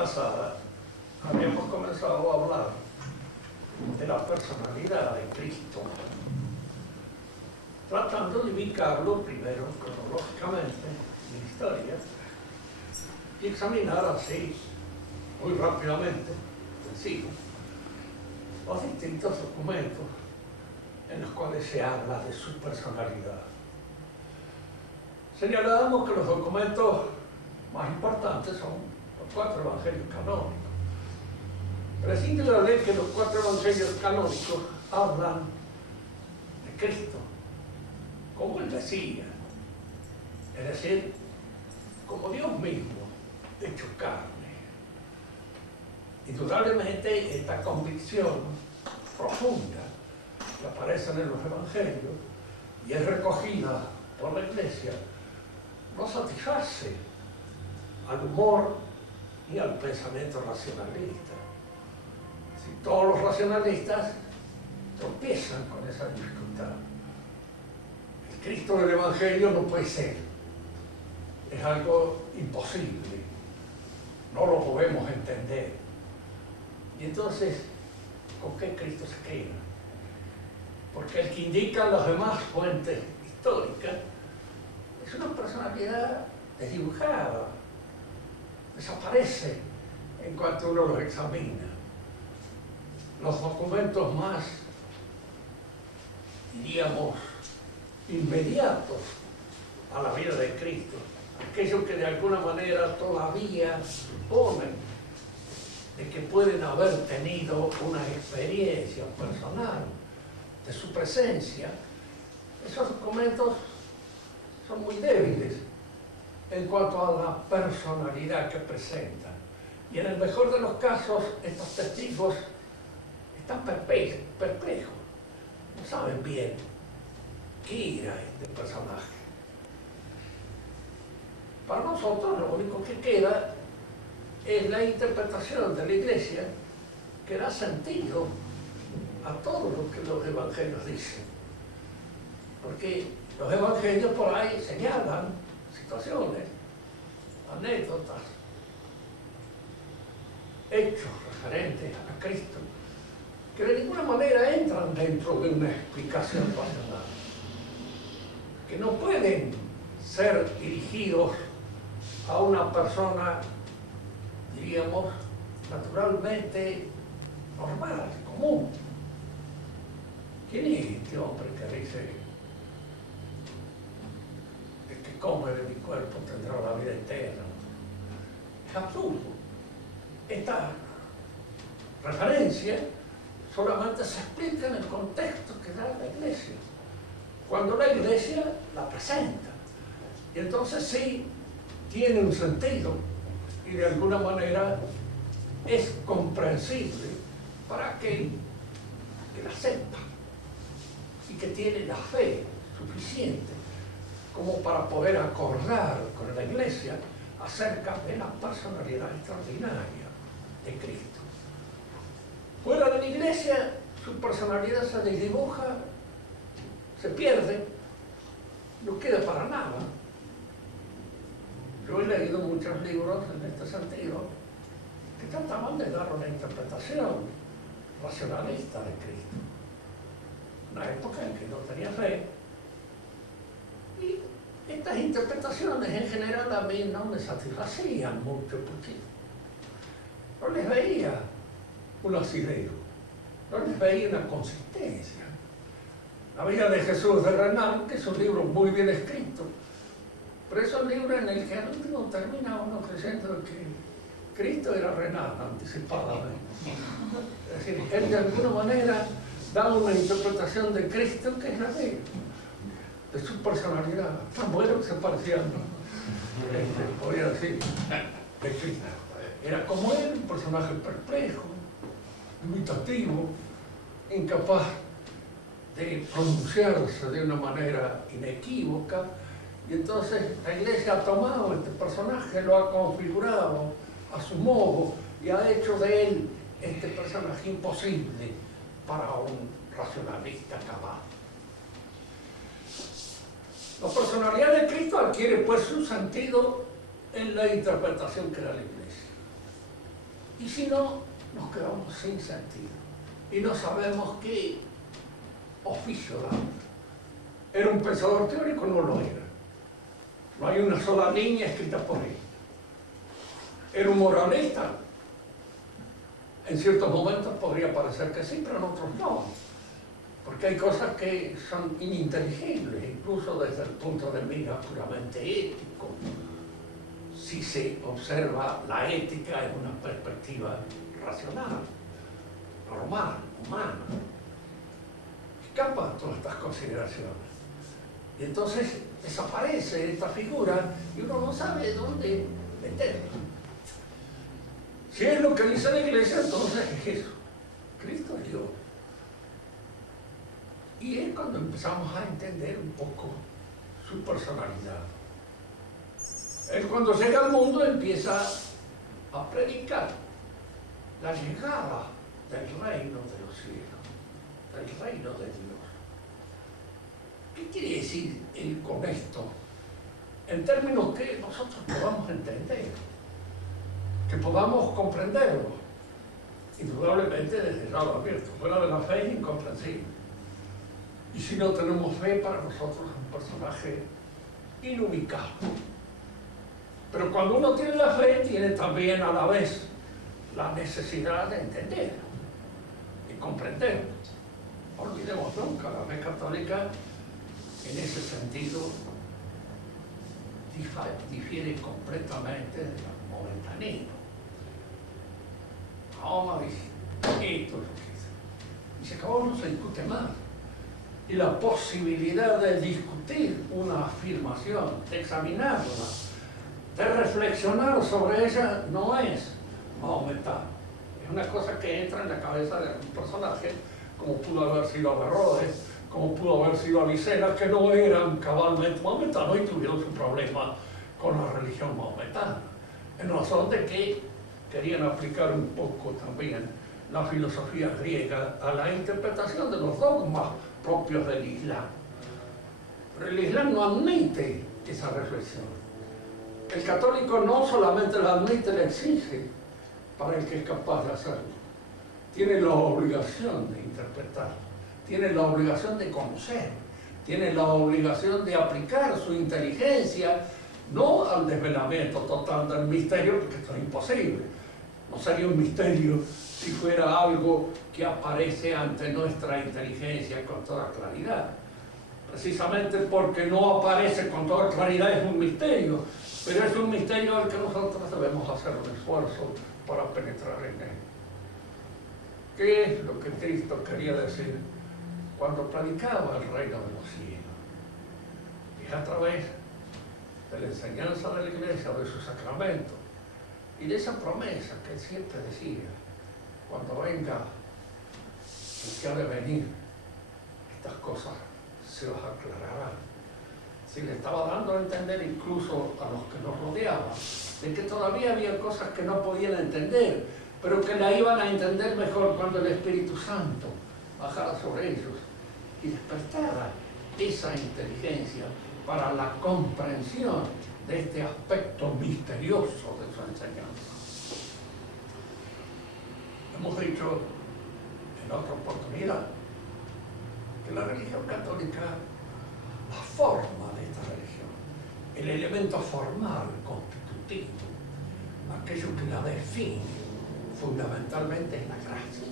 pasada habíamos comenzado a hablar de la personalidad de Cristo, tratando de ubicarlo primero cronológicamente en la historia y examinar así, muy rápidamente, sencillo, los distintos documentos en los cuales se habla de su personalidad. Señalábamos que los documentos más importantes son los 4 evangelios canónicos. Pero es indudable que los 4 evangelios canónicos hablan de Cristo como el Mesías, es decir, como Dios mismo hecho carne. Indudablemente esta convicción profunda que aparece en los evangelios y es recogida por la Iglesia no satisface al humor y al pensamiento racionalista. Si todos los racionalistas tropiezan con esa dificultad. El Cristo del Evangelio no puede ser. Es algo imposible. No lo podemos entender. Y entonces, ¿con qué Cristo se queda? Porque el que indican las demás fuentes históricas es una personalidad desdibujada, desaparece en cuanto uno los examina. Los documentos más, diríamos, inmediatos a la vida de Cristo, aquellos que de alguna manera todavía suponen de que pueden haber tenido una experiencia personal de su presencia, esos documentos son muy débiles en cuanto a la personalidad que presentan. Y en el mejor de los casos, estos testigos están perplejos, no saben bien qué era este personaje. Para nosotros lo único que queda es la interpretación de la Iglesia que da sentido a todo lo que los evangelios dicen. Porque los evangelios por ahí señalan situaciones, anécdotas, hechos referentes a Cristo, que de ninguna manera entran dentro de una explicación racional, que no pueden ser dirigidos a una persona, diríamos, naturalmente normal, común. ¿Quién es este hombre que dice: el que come de mi cuerpo tendrá la vida eterna? Es absurdo. Esta referencia solamente se explica en el contexto que da la Iglesia, cuando la Iglesia la presenta. Y entonces sí tiene un sentido y de alguna manera es comprensible para aquel que la sepa y que tiene la fe suficiente como para poder acordar con la Iglesia acerca de la personalidad extraordinaria de Cristo. Fuera de la Iglesia, su personalidad se desdibuja, se pierde, no queda para nada. Yo he leído muchos libros en este sentido que trataban de dar una interpretación racionalista de Cristo. Una época en que no tenía fe. Y estas interpretaciones en general a mí no me satisfacían mucho porque no les veía un asidero, no les veía una consistencia. La vida de Jesús de Renan, que es un libro muy bien escrito, pero es un libro en el que al último termina uno creyendo que Cristo era Renan anticipadamente. Es decir, él de alguna manera da una interpretación de Cristo que es la de su personalidad, tan bueno que se parecían, podría decir, de Cristo. Era como él, un personaje perplejo, imitativo, incapaz de pronunciarse de una manera inequívoca, y entonces la Iglesia ha tomado este personaje, lo ha configurado a su modo y ha hecho de él este personaje imposible para un racionalista cabal. La personalidad de Cristo adquiere pues su sentido en la interpretación que da la Iglesia. Y si no, nos quedamos sin sentido. Y no sabemos qué oficio dar. ¿Era un pensador teórico? No lo era. No hay una sola línea escrita por él. ¿Era un moralista? En ciertos momentos podría parecer que sí, pero en otros no. Porque hay cosas que son ininteligibles, incluso desde el punto de vista puramente ético. Si se observa la ética en una perspectiva racional, normal, humana, escapa todas estas consideraciones. Y entonces desaparece esta figura y uno no sabe dónde meterla. Si es lo que dice la Iglesia, entonces es eso. Cristo es Dios. Y es cuando empezamos a entender un poco su personalidad. Él cuando llega al mundo empieza a predicar la llegada del reino de los cielos, del reino de Dios. ¿Qué quiere decir él con esto? En términos que nosotros podamos entender, que podamos comprenderlo. Indudablemente desde ya lo abierto, fuera de la fe es incomprensible. Y si no tenemos fe, para nosotros es un personaje inubicado. Pero cuando uno tiene la fe, tiene también a la vez la necesidad de entender y comprender. No olvidemos nunca, la fe católica en ese sentido difiere completamente del momentanismo. Ahora dice, esto es lo que dice. Y se acabó, no se discute más. Y la posibilidad de discutir una afirmación, de examinarla, de reflexionar sobre ella, no es maometana. Es una cosa que entra en la cabeza de un personaje, como pudo haber sido Averroes, como pudo haber sido Avicena, que no eran cabalmente maometanos y tuvieron su problema con la religión maometana, en razón de que querían aplicar un poco también la filosofía griega a la interpretación de los dogmas propios del Islam. Pero el Islam no admite esa reflexión. El católico no solamente la admite, la exige para el que es capaz de hacerlo. Tiene la obligación de interpretar, tiene la obligación de conocer, tiene la obligación de aplicar su inteligencia, no al desvelamiento total del misterio, porque esto es imposible. No sería un misterio si fuera algo que aparece ante nuestra inteligencia con toda claridad. Precisamente porque no aparece con toda claridad es un misterio, pero es un misterio al que nosotros debemos hacer un esfuerzo para penetrar en él. ¿Qué es lo que Cristo quería decir cuando predicaba el reino de los cielos? Es a través de la enseñanza de la Iglesia, de sus sacramentos, y de esa promesa que él siempre decía: cuando venga el que ha de venir, estas cosas se os aclararán. Se le estaba dando a entender incluso a los que nos rodeaban, de que todavía había cosas que no podían entender, pero que la iban a entender mejor cuando el Espíritu Santo bajara sobre ellos y despertara esa inteligencia para la comprensión de este aspecto misterioso de su enseñanza. Hemos dicho en otra oportunidad que la religión católica, la forma de esta religión, el elemento formal, constitutivo, aquello que la define fundamentalmente es la gracia.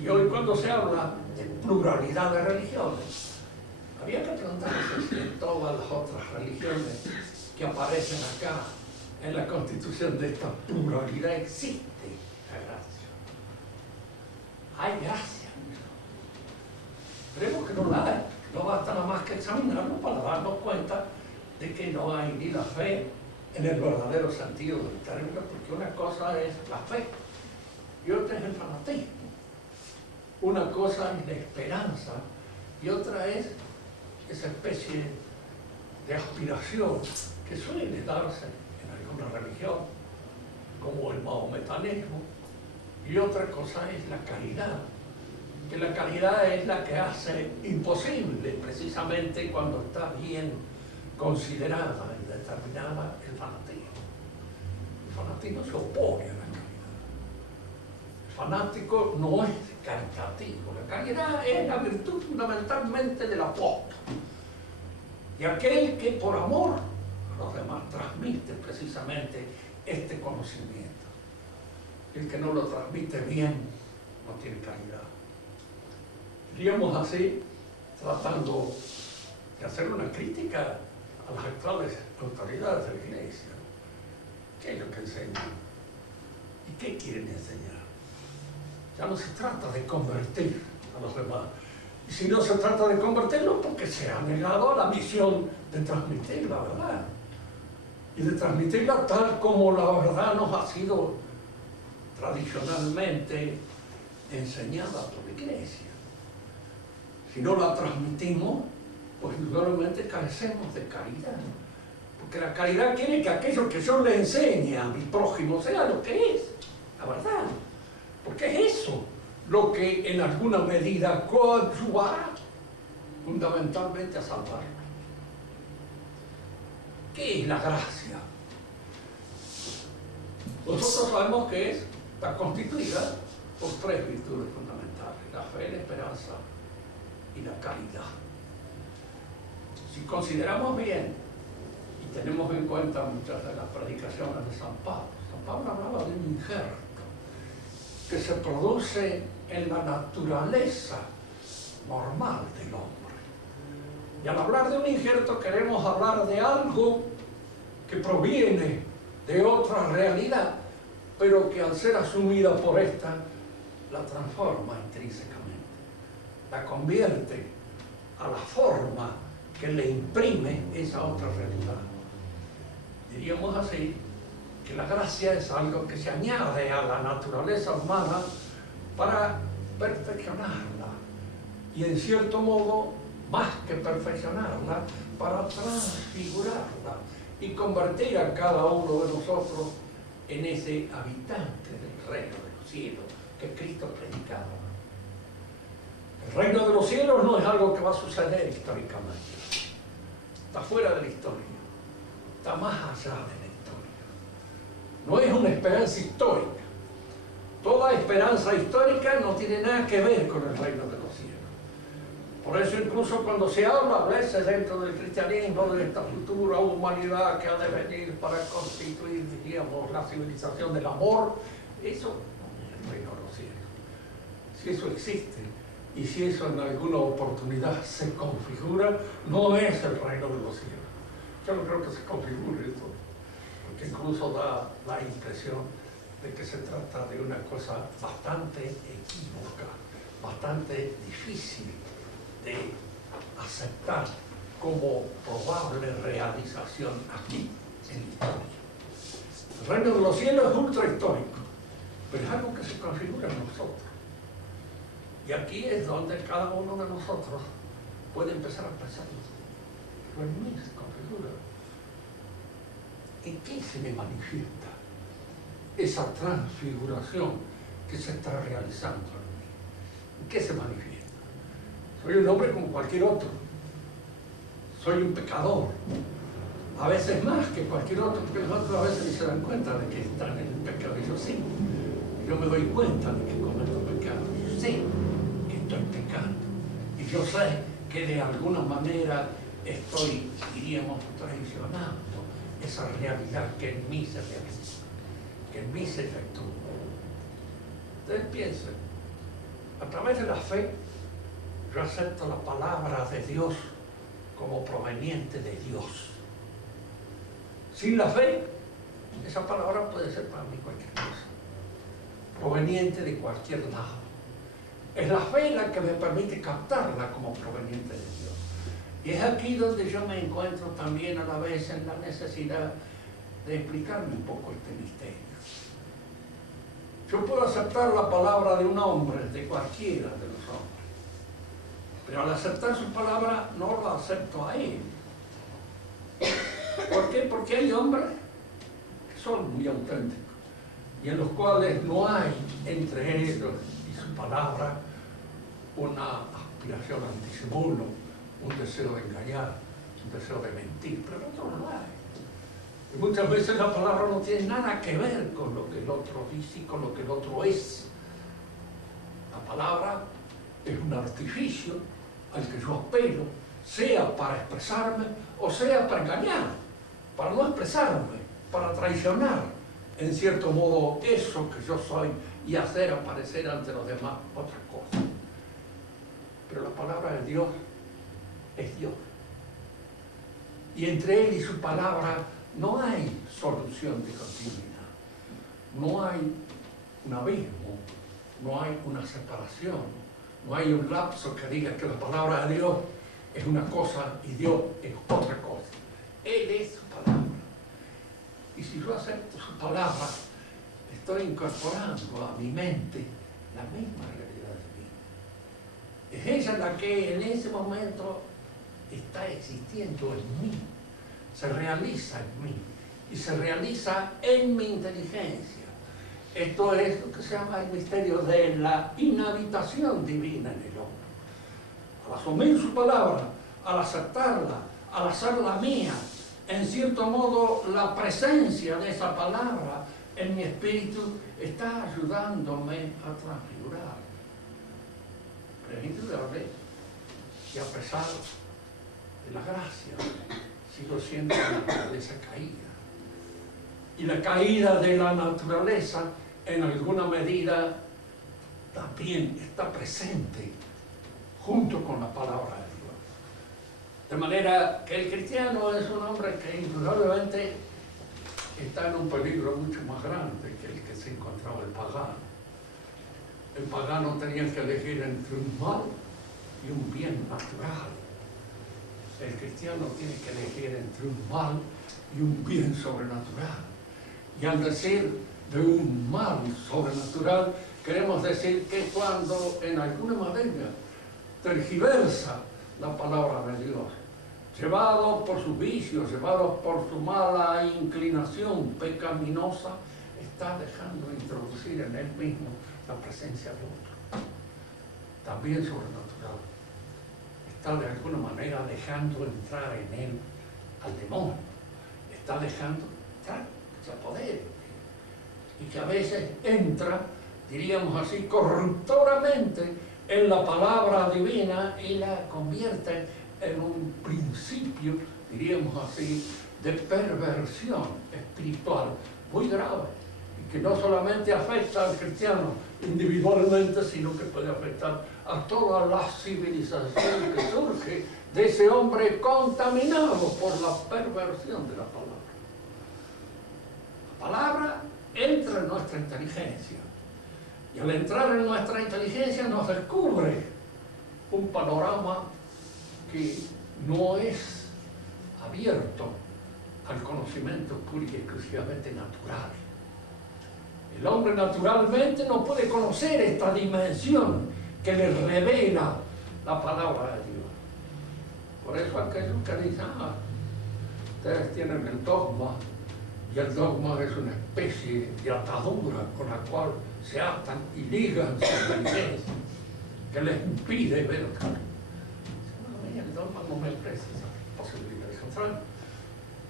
Y hoy cuando se habla de pluralidad de religiones, había que preguntarse si en todas las otras religiones que aparecen acá en la constitución de esta pluralidad existe la gracia. Hay gracia. Creemos que no la hay. No basta nada más que examinarlo para darnos cuenta de que no hay ni la fe en el verdadero sentido del término, porque una cosa es la fe y otra es el fanatismo. Una cosa es la esperanza y otra es esa especie de aspiración que suele darse en alguna religión, como el mahometanismo, y otra cosa es la caridad, que la caridad es la que hace imposible, precisamente cuando está bien considerada y determinada, el fanatismo. fanático se opone a la caridad. El fanático no es caritativo. La caridad es la virtud fundamentalmente del apóstol. Y aquel que por amor a los demás transmite precisamente este conocimiento. El que no lo transmite bien no tiene caridad. Diríamos así, tratando de hacer una crítica a las actuales autoridades de la Iglesia. ¿Qué es lo que enseñan? ¿Y qué quieren enseñar? Ya no se trata de convertir a los demás. Y si no se trata de convertirlos, porque se ha negado a la misión de transmitir la verdad. Y de transmitirla tal como la verdad nos ha sido tradicionalmente enseñada por la Iglesia. Si no la transmitimos, pues indudablemente carecemos de caridad. Porque la caridad quiere que aquello que yo le enseñe a mi prójimo sea lo que es, la verdad. Porque es eso lo que en alguna medida coadyuvará fundamentalmente a salvarlo. ¿Qué es la gracia? Nosotros sabemos que está constituida por tres virtudes fundamentales: la fe, la esperanza y la caridad. Si consideramos bien y tenemos en cuenta muchas de las predicaciones de San Pablo hablaba de un injerto que se produce en la naturaleza normal del hombre. Y al hablar de un injerto queremos hablar de algo que proviene de otra realidad, pero que al ser asumida por esta, la transforma intrínsecamente, la convierte a la forma que le imprime esa otra realidad. Diríamos así, que la gracia es algo que se añade a la naturaleza humana para perfeccionarla, y en cierto modo, más que perfeccionarla, para transfigurarla y convertir a cada uno de nosotros en ese habitante del reino de los cielos que Cristo predicaba. El reino de los cielos no es algo que va a suceder históricamente, está fuera de la historia, está más allá de la historia. No es una esperanza histórica. Toda esperanza histórica no tiene nada que ver con el reino de los cielos. Por eso incluso cuando se habla a veces dentro del cristianismo de esta futura humanidad que ha de venir para constituir, diríamos, la civilización del amor, eso no es el reino de los cielos. Si eso existe y si eso en alguna oportunidad se configura, no es el reino de los cielos. Yo no creo que se configure esto, porque incluso da la impresión de que se trata de una cosa bastante equívoca, bastante difícil de aceptar como probable realización aquí en la historia. El reino de los cielos es ultra histórico, pero es algo que se configura en nosotros. Y aquí es donde cada uno de nosotros puede empezar a pensar: pero en mí se configura. ¿En qué se me manifiesta esa transfiguración que se está realizando en mí? ¿En qué se manifiesta? Soy un hombre como cualquier otro. Soy un pecador. A veces más que cualquier otro, porque los otros a veces ni se dan cuenta de que están en el pecado. Y yo sí. Yo me doy cuenta de que cometo pecado. Yo sé que estoy pecando. Y yo sé que de alguna manera estoy, diríamos, traicionando esa realidad que en mí se realiza, que en mí se efectúa. Ustedes piensen, a través de la fe, yo acepto la palabra de Dios como proveniente de Dios. Sin la fe, esa palabra puede ser para mí cualquier cosa, proveniente de cualquier lado. Es la fe la que me permite captarla como proveniente de Dios. Y es aquí donde yo me encuentro también a la vez en la necesidad de explicarme un poco este misterio. Yo puedo aceptar la palabra de un hombre, de cualquiera de los hombres, pero al aceptar su palabra no la acepto a él. ¿Por qué? Porque hay hombres que son muy auténticos y en los cuales no hay entre ellos y su palabra una aspiración al disimulo, un deseo de engañar, un deseo de mentir, pero otros no hay. Y muchas veces la palabra no tiene nada que ver con lo que el otro dice, con lo que el otro es. La palabra es un artificio al que yo apelo, sea para expresarme o sea para engañar, para no expresarme, para traicionar, en cierto modo, eso que yo soy y hacer aparecer ante los demás otra cosa. Pero la palabra de Dios es Dios. Y entre Él y su palabra no hay solución de continuidad. No hay un abismo, no hay una separación, no hay un lapso que diga que la palabra de Dios es una cosa y Dios es otra cosa. Él es su palabra. Y si yo acepto su palabra, estoy incorporando a mi mente la misma realidad de mí. Es ella la que en ese momento está existiendo en mí, se realiza en mí y se realiza en mi inteligencia. Esto es lo que se llama el misterio de la inhabitación divina en el hombre. Al asumir su palabra, al aceptarla, al hacerla mía, en cierto modo la presencia de esa palabra en mi espíritu está ayudándome a transfigurar. Pero es indudable que a pesar de la gracia, sigo siendo una naturaleza caída. Y la caída de la naturaleza, en alguna medida, también está presente junto con la palabra de Dios. De manera que el cristiano es un hombre que indudablemente está en un peligro mucho más grande que el que se encontraba el pagano. El pagano tenía que elegir entre un mal y un bien natural. El cristiano tiene que elegir entre un mal y un bien sobrenatural. Y al decir de un mal sobrenatural, queremos decir que cuando en alguna manera tergiversa la palabra de Dios, llevado por sus vicios, llevado por su mala inclinación pecaminosa, está dejando introducir en él mismo la presencia de otro, también sobrenatural. Está de alguna manera dejando entrar en él al demonio, está dejando entrar, que se apodere, y que a veces entra, diríamos así, corruptoramente en la palabra divina y la convierte en un principio, diríamos así, de perversión espiritual muy grave, y que no solamente afecta al cristiano individualmente, sino que puede afectar a toda la civilización que surge de ese hombre contaminado por la perversión de la palabra. La palabra entra en nuestra inteligencia, y al entrar en nuestra inteligencia nos descubre un panorama que no es abierto al conocimiento puro y exclusivamente natural. El hombre naturalmente no puede conocer esta dimensión que le revela la palabra de Dios. Por eso aquellos que dicen, ustedes tienen el dogma, y el dogma es una especie de atadura con la cual se atan y ligan su inteligencia, que les impide ver otra vez. El dogma no me ofrece esa posibilidad de encontrar.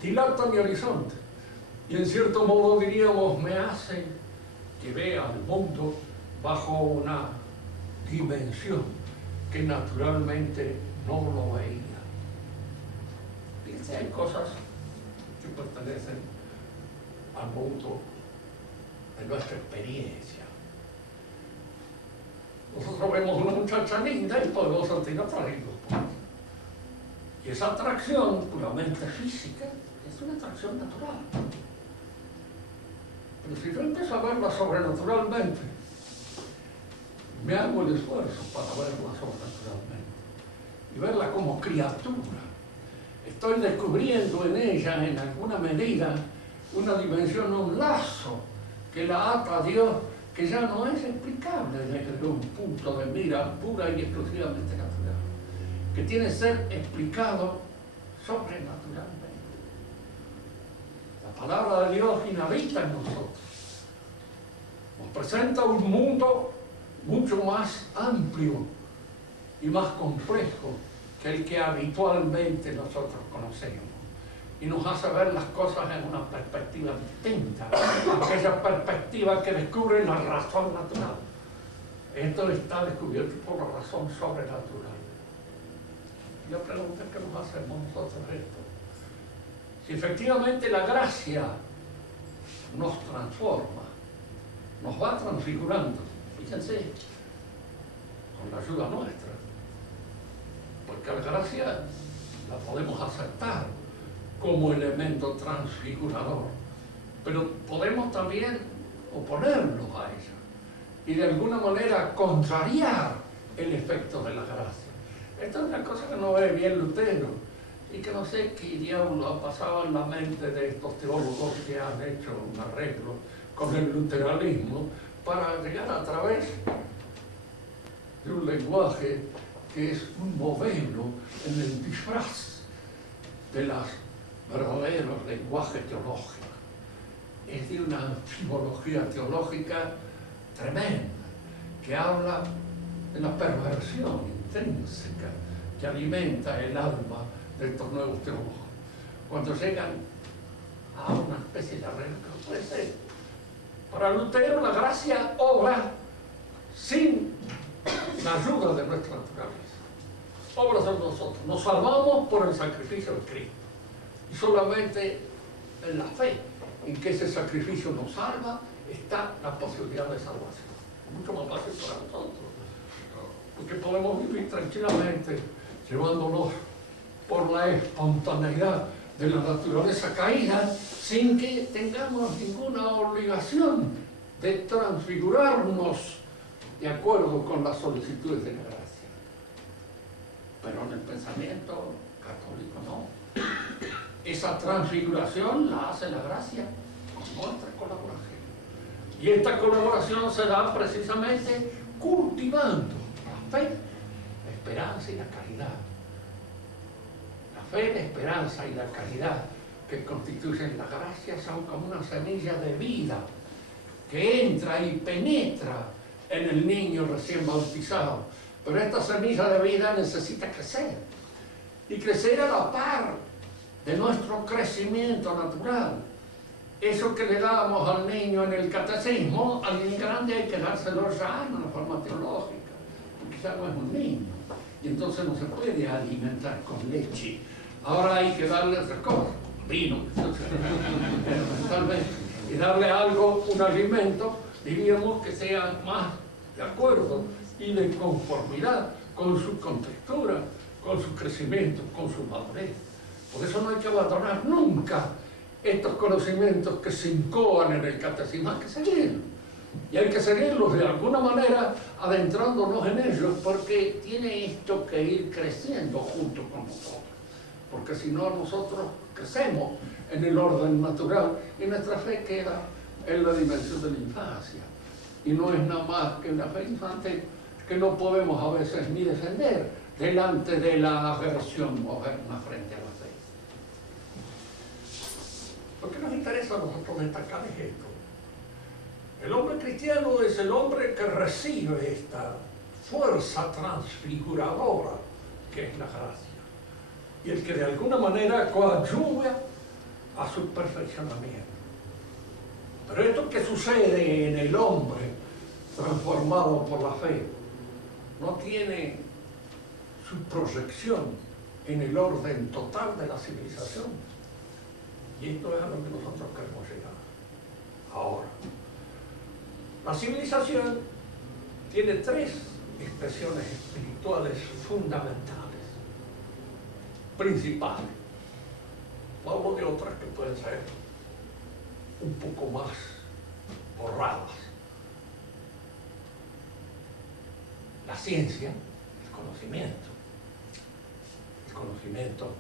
Dilata mi horizonte, y en cierto modo diríamos, me hace que vea el mundo bajo una dimensión que naturalmente no lo veía. Fíjense, hay cosas que pertenecen al mundo de nuestra experiencia. Nosotros vemos una muchacha linda y podemos sentir atraídos por ella. Y esa atracción puramente física es una atracción natural. Pero si yo empiezo a verla sobrenaturalmente, me hago el esfuerzo para verla sobrenaturalmente y verla como criatura, estoy descubriendo en ella, en alguna medida, una dimensión, un lazo que la ata a Dios, que ya no es explicable desde un punto de mira pura y exclusivamente natural, que tiene que ser explicado sobrenaturalmente. La palabra de Dios inhabita en nosotros, nos presenta un mundo mucho más amplio y más complejo que el que habitualmente nosotros conocemos. y nos hace ver las cosas en una perspectiva distinta, aquella perspectiva que descubre la razón natural. Esto está descubierto por la razón sobrenatural. Yo pregunto, ¿qué nos hacemos nosotros esto? Si efectivamente la gracia nos transforma, nos va transfigurando, fíjense, con la ayuda nuestra, porque la gracia la podemos aceptar como elemento transfigurador, pero podemos también oponernos a ella y de alguna manera contrariar el efecto de la gracia. Esta es una cosa que no ve bien Lutero y que no sé qué diablo ha pasado en la mente de estos teólogos que han hecho un arreglo con el luteranismo para llegar a través de un lenguaje que es un modelo en el disfraz de los verdaderos lenguajes teológicos. Es de una filología teológica tremenda, que habla de la perversión intrínseca que alimenta el alma de estos nuevos teólogos. Cuando llegan a una especie de arreglo, puede ser. Para Lutero la gracia obra sin la ayuda de nuestra naturaleza. Obra sobre nosotros. Nos salvamos por el sacrificio de Cristo. Y solamente en la fe en que ese sacrificio nos salva está la posibilidad de salvación. Mucho más fácil para nosotros. Porque podemos vivir tranquilamente llevándonos por la espontaneidad de la naturaleza caída sin que tengamos ninguna obligación de transfigurarnos de acuerdo con las solicitudes de la gracia. Pero en el pensamiento católico no. Esa transfiguración la hace la gracia con nuestra colaboración. Y esta colaboración se da precisamente cultivando la fe, la esperanza y la caridad. La fe, la esperanza y la caridad que constituyen la gracia son como una semilla de vida que entra y penetra en el niño recién bautizado. Pero esta semilla de vida necesita crecer. Y crecer a la par de nuestro crecimiento natural. Eso que le damos al niño en el catecismo, al niño grande hay que dárselo ya en una forma teológica, porque ya no es un niño. Y entonces no se puede alimentar con leche. Ahora hay que darle otra cosa, vino, fundamentalmente. Y darle algo, un alimento, diríamos que sea más de acuerdo y de conformidad con su contextura, con su crecimiento, con su madurez. Por eso no hay que abandonar nunca estos conocimientos que se incoan en el catecismo, hay que seguirlos. Y hay que seguirlos de alguna manera adentrándonos en ellos, porque tiene esto que ir creciendo junto con nosotros. Porque si no, nosotros crecemos en el orden natural y nuestra fe queda en la dimensión de la infancia. Y no es nada más que una fe infante que no podemos a veces ni defender delante de la aversión moderna frente a la fe. Lo que nos interesa a nosotros destacar es esto. El hombre cristiano es el hombre que recibe esta fuerza transfiguradora que es la gracia. Y el que de alguna manera coadyuva a su perfeccionamiento. Pero esto que sucede en el hombre transformado por la fe no tiene su proyección en el orden total de la civilización. Y esto es a lo que nosotros queremos llegar. Ahora, la civilización tiene tres expresiones espirituales fundamentales, principales. No hablo de otras que pueden ser un poco más borradas. La ciencia, el conocimiento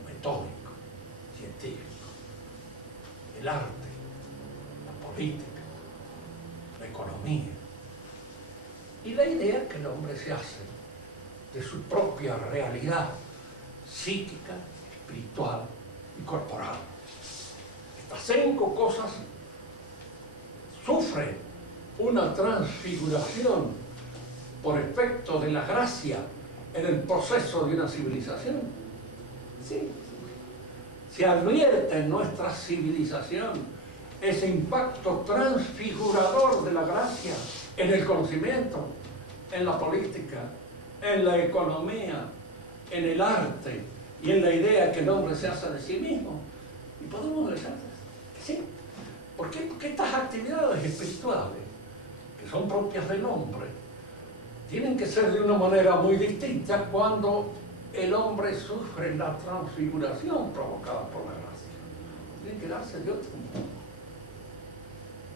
metódico, científico, el arte, la política, la economía, y la idea que el hombre se hace de su propia realidad psíquica, espiritual y corporal. Estas 5 cosas sufren una transfiguración por efecto de la gracia en el proceso de una civilización. Sí. se advierte en nuestra civilización ese impacto transfigurador de la gracia en el conocimiento, en la política, en la economía, en el arte y en la idea que el hombre se hace de sí mismo. Y podemos decir que sí. ¿Por qué? Porque estas actividades espirituales, que son propias del hombre, tienen que ser de una manera muy distinta cuando el hombre sufre la transfiguración provocada por la gracia. Tienen que darse de otro modo.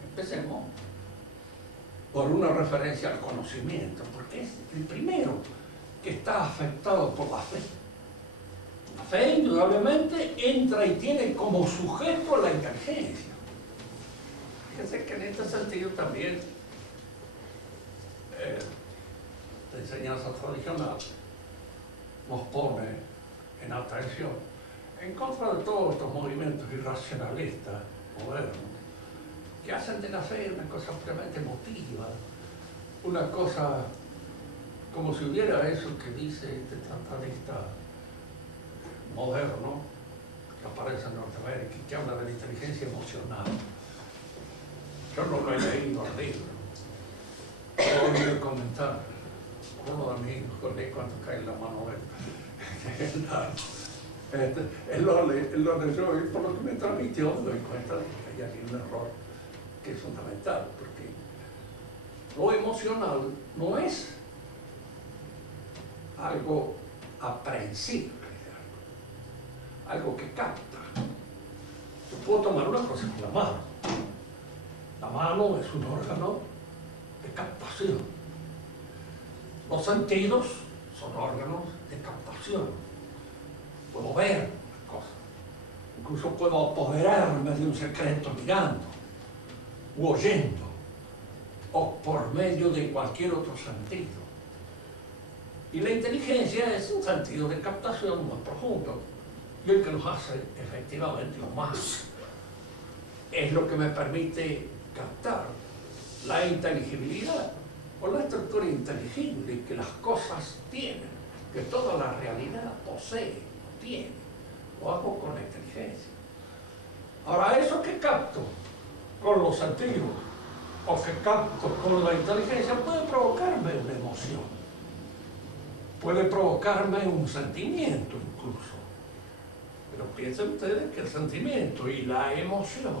Empecemos por una referencia al conocimiento, porque es el primero que está afectado por la fe. La fe, indudablemente, entra y tiene como sujeto la inteligencia. Fíjense que en este sentido también la enseñanza tradicional nos pone en atención en contra de todos estos movimientos irracionalistas modernos que hacen de la fe una cosa puramente emotiva, una cosa como si hubiera eso que dice este tratalista moderno que aparece en Norteamérica y que habla de la inteligencia emocional. Yo no lo he leído al libro, lo he oído comentar. Uno de mis hijos con él cuando cae en la mano él lo leyó y por lo que me transmitió me doy cuenta de que hay aquí un error que es fundamental, porque lo emocional no es algo aprehensible, algo que capta. Yo puedo tomar una cosa con la mano. La mano es un órgano de captación. Los sentidos son órganos de captación. Puedo ver cosas. Incluso puedo apoderarme de un secreto mirando, u oyendo, o por medio de cualquier otro sentido. Y la inteligencia es un sentido de captación más profundo, y el que nos hace efectivamente más. Es lo que me permite captar la inteligibilidad o la estructura inteligible que las cosas tienen, que toda la realidad posee, tiene. Lo hago con la inteligencia. Ahora, eso que capto con los sentidos o que capto con la inteligencia puede provocarme una emoción, puede provocarme un sentimiento incluso. Pero piensen ustedes que el sentimiento y la emoción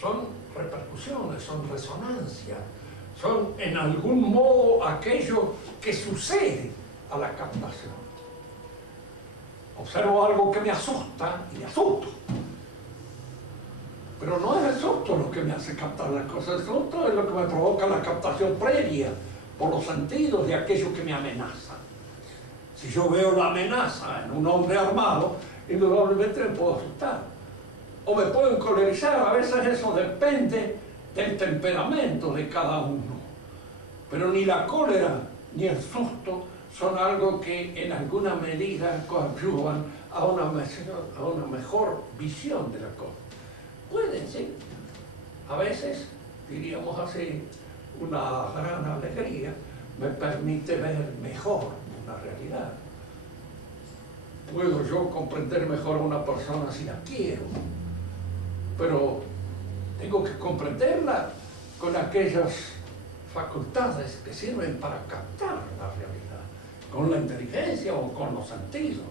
son repercusiones, son resonancias, son en algún modo aquello que sucede a la captación. Observo algo que me asusta y me asusto. Pero no es el susto lo que me hace captar las cosas, el susto es lo que me provoca la captación previa por los sentidos de aquello que me amenaza. Si yo veo la amenaza en un hombre armado, indudablemente me puedo asustar. O me puedo encolerizar, a veces eso depende del temperamento de cada uno. Pero ni la cólera ni el susto son algo que en alguna medida coadyuvan a una mejor visión de la cosa. Pueden, sí. A veces, diríamos así, una gran alegría me permite ver mejor una realidad. Puedo yo comprender mejor a una persona si la quiero, pero tengo que comprenderla con aquellas facultades que sirven para captar la realidad, con la inteligencia o con los sentidos.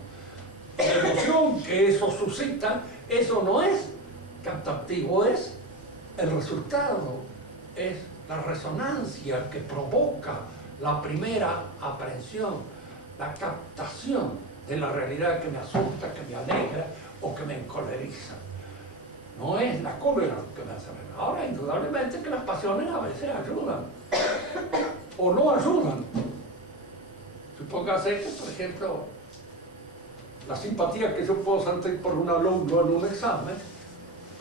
La emoción que eso suscita, eso no es captativo, es el resultado, es la resonancia que provoca la primera aprehensión, la captación de la realidad que me asusta, que me alegra o que me encoleriza. No es la cólera que me hace ver. Ahora, indudablemente que las pasiones a veces ayudan o no ayudan. Supóngase que, por ejemplo, la simpatía que yo puedo sentir por un alumno en un examen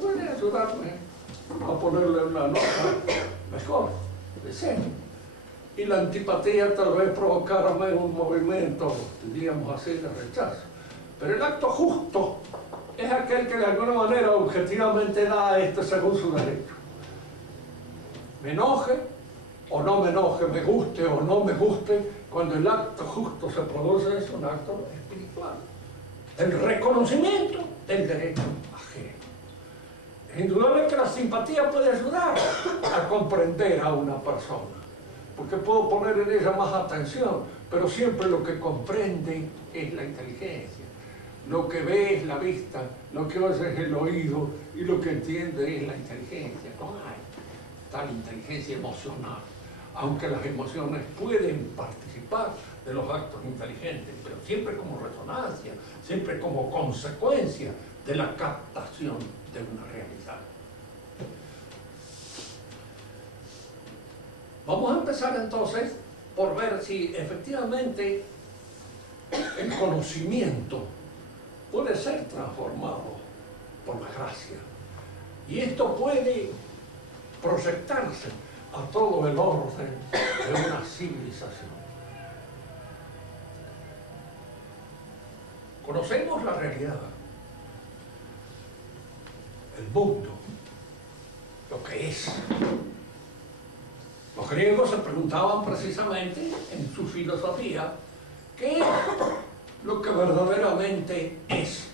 puede ayudarme a ponerle una nota mejor, de cero. Y la antipatía tal vez provocarme un movimiento, diríamos así, de rechazo. Pero el acto justo es aquel que de alguna manera objetivamente da a este según su derecho. Me enoje o no me enoje, me guste o no me guste, cuando el acto justo se produce es un acto espiritual. el reconocimiento del derecho ajeno. Es indudable que la simpatía puede ayudar a comprender a una persona, porque puedo poner en ella más atención, pero siempre lo que comprende es la inteligencia. Lo que ve es la vista, lo que oye es el oído y lo que entiende es la inteligencia. No hay tal inteligencia emocional, aunque las emociones pueden participar de los actos inteligentes, pero siempre como resonancia, siempre como consecuencia de la captación de una realidad. Vamos a empezar entonces por ver si efectivamente el conocimiento puede ser transformado por la gracia. Y esto puede proyectarse a todo el orden de una civilización. Conocemos la realidad, el mundo, lo que es. Los griegos se preguntaban precisamente en su filosofía qué es lo que verdaderamente es.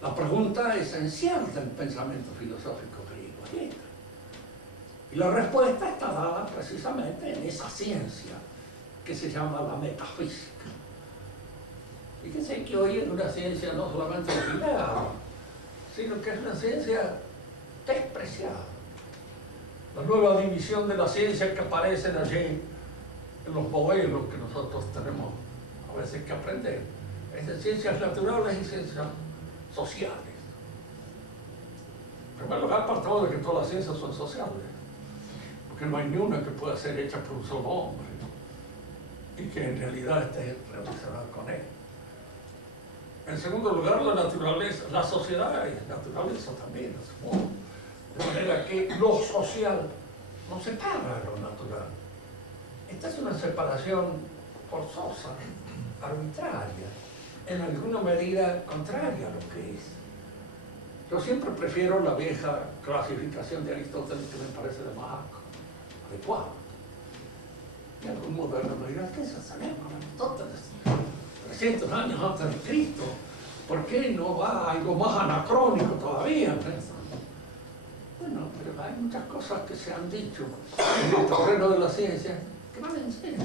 La pregunta esencial del pensamiento filosófico griego es esta. Y la respuesta está dada precisamente en esa ciencia que se llama la metafísica. Fíjense que hoy es una ciencia no solamente olvidada, sino que es una ciencia despreciada. La nueva división de la ciencia que aparecen allí en los modelos que nosotros tenemos a veces que aprender es de ciencias naturales y ciencias sociales. En primer lugar, partamos de que todas las ciencias son sociales, porque no hay ni una que pueda ser hecha por un solo hombre y que en realidad esté relacionada con él. En segundo lugar, la naturaleza, la sociedad es naturaleza también, de manera que lo social no separa de lo natural. Esta es una separación forzosa, arbitraria, en alguna medida contraria a lo que es. Yo siempre prefiero la vieja clasificación de Aristóteles, que me parece la más adecuada. Y algún moderno me dirá, ¿qué es eso? Aristóteles, 300 años antes de Cristo, ¿por qué no va a algo más anacrónico todavía? Bueno, pero hay muchas cosas que se han dicho en el terreno de la ciencia que van en serio,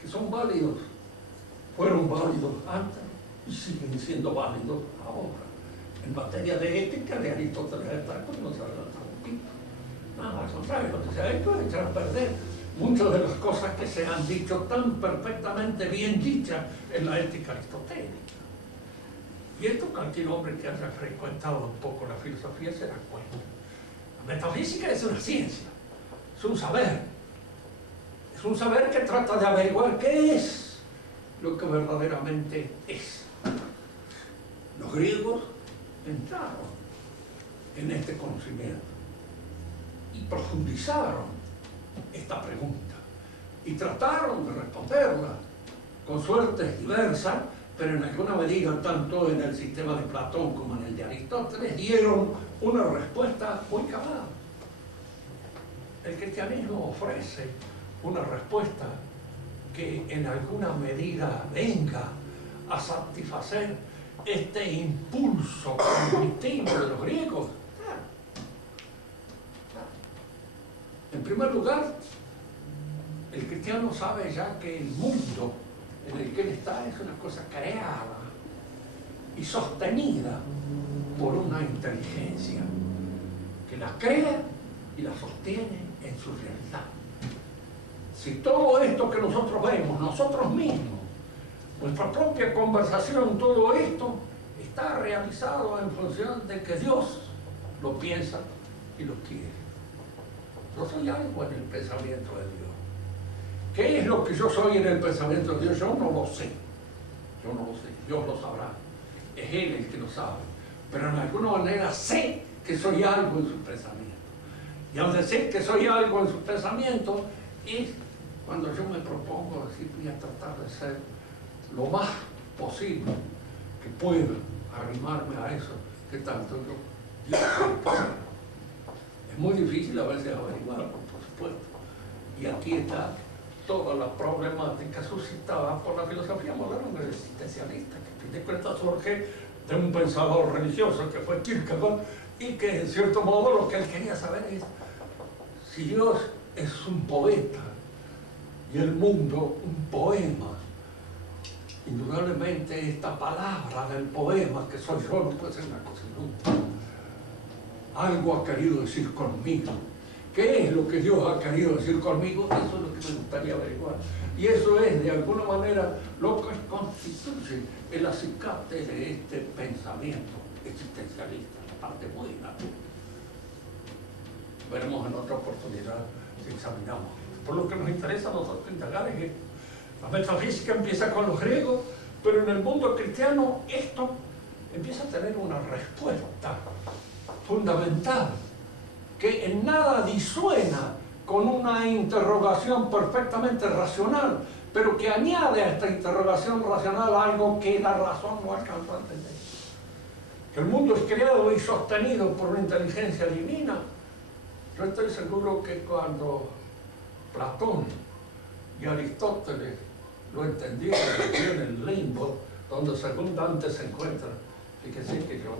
que son válidos, fueron válidos antes y siguen siendo válidos ahora. En materia de ética, de Aristóteles está como no se adelanta un poquito. Nada, al contrario, lo que se ha hecho es echar a perder muchas de las cosas que se han dicho tan perfectamente bien dichas en la ética aristotélica. Y esto cualquier hombre que haya frecuentado un poco la filosofía se da cuenta. La metafísica es una ciencia, es un saber. Es un saber que trata de averiguar qué es lo que verdaderamente es. Los griegos entraron en este conocimiento y profundizaron esta pregunta y trataron de responderla con suertes diversas, pero en alguna medida, tanto en el sistema de Platón como en el de Aristóteles, dieron una respuesta muy cabal. El cristianismo ofrece una respuesta que en alguna medida venga a satisfacer este impulso cognitivo de los griegos. Claro. En primer lugar, el cristiano sabe ya que el mundo en el que él está es una cosa creada y sostenida por una inteligencia que la crea y la sostiene en su realidad. Si todo esto que nosotros vemos, nosotros mismos, nuestra propia conversación, todo esto está realizado en función de que Dios lo piensa y lo quiere. Yo soy algo en el pensamiento de Dios. ¿Qué es lo que yo soy en el pensamiento de Dios? Yo no lo sé. Yo no lo sé. Dios lo sabrá. Es Él el que lo sabe. Pero en alguna manera sé que soy algo en su pensamiento. Y al decir que soy algo en su pensamiento es cuando yo me propongo decir, voy a tratar de ser lo más posible que pueda arrimarme a eso que tanto yo quiero. Es muy difícil a veces averiguarlo, por supuesto. Y aquí está toda la problemática suscitada por la filosofía moderna existencialista, que a fin de cuentas surge de un pensador religioso que fue Kierkegaard, y que en cierto modo lo que él quería saber es si Dios es un poeta y el mundo un poema. Indudablemente esta palabra del poema que soy yo no puede ser una cosa inútil. Algo ha querido decir conmigo. ¿Qué es lo que Dios ha querido decir conmigo? Eso es lo que me gustaría averiguar. Y eso es, de alguna manera, lo que constituye el acicate de este pensamiento existencialista, la parte buena. Veremos en otra oportunidad si examinamos. Por lo que nos interesa a nosotros indagar es esto. La metafísica empieza con los griegos, pero en el mundo cristiano esto empieza a tener una respuesta fundamental que en nada disuena con una interrogación perfectamente racional, pero que añade a esta interrogación racional algo que la razón no alcanzó a entender. Que el mundo es creado y sostenido por una inteligencia divina. Yo estoy seguro que cuando Platón y Aristóteles lo entendieron en el limbo, donde según Dante se encuentra, fíjense que yo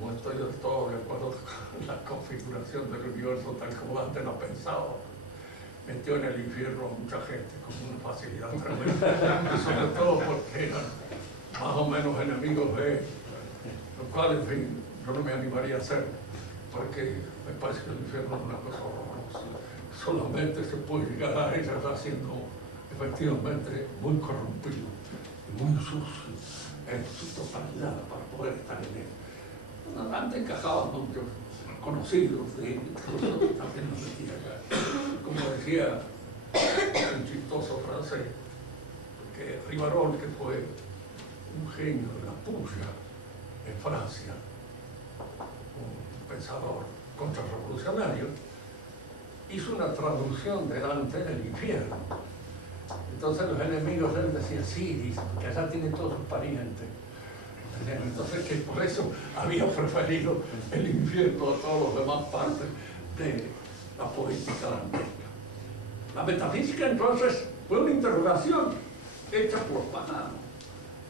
no estoy del todo de acuerdo con la configuración del universo tal como Dante lo ha pensado. Metió en el infierno a mucha gente con una facilidad tremenda, y sobre todo porque eran más o menos enemigos de él, lo cual, en fin, yo no me animaría a hacer, porque me parece que el infierno es una cosa horrorosa. Solamente se puede llegar a ella siendo efectivamente muy corrompido y muy sucio en su totalidad para poder estar en él. Antes encajaban muchos conocidos de nosotros también nos metían acá. Como decía un chistoso francés, que Rivarol, que fue un genio de la puya en Francia, un pensador contrarrevolucionario, hizo una traducción de Dante del infierno. Entonces los enemigos de él decían, sí, dice, que allá tiene todos sus parientes. Entonces que por eso había preferido el infierno a todas las demás partes de la política dantesca. La metafísica entonces fue una interrogación hecha por los paganos.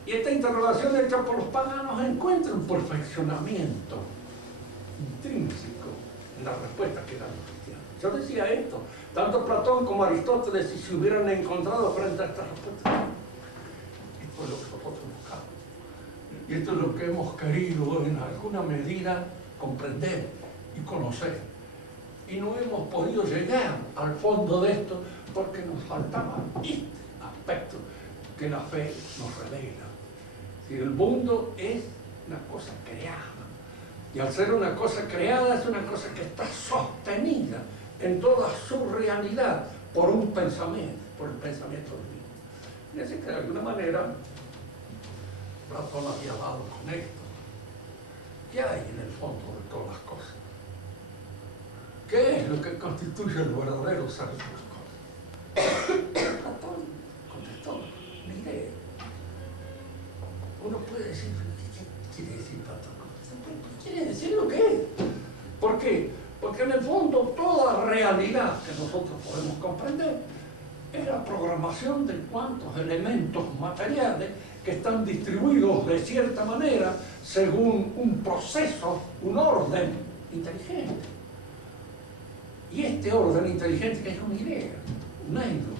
Y esta interrogación hecha por los paganos encuentra un perfeccionamiento intrínseco en la respuesta que dan los cristianos. Yo decía esto, tanto Platón como Aristóteles, si se hubieran encontrado frente a esta respuesta, esto es lo que nosotros buscamos. Y esto es lo que hemos querido en alguna medida comprender y conocer. Y no hemos podido llegar al fondo de esto porque nos faltaba este aspecto que la fe nos revela. Si el mundo es una cosa creada, y al ser una cosa creada es una cosa que está sostenida en toda su realidad por un pensamiento, por el pensamiento divino. Fíjense que de alguna manera Platón había dado con esto. ¿Qué hay en el fondo de todas las cosas? ¿Qué es lo que constituye el verdadero ser de las cosas? Platón contestó, mire, uno puede decir, ¿qué quiere decir Platón? Quiere decir lo que es. ¿Por qué? Porque en el fondo toda realidad que nosotros podemos comprender es la programación de cuantos elementos materiales que están distribuidos de cierta manera según un proceso, un orden inteligente. Y este orden inteligente que es una idea, un eidos,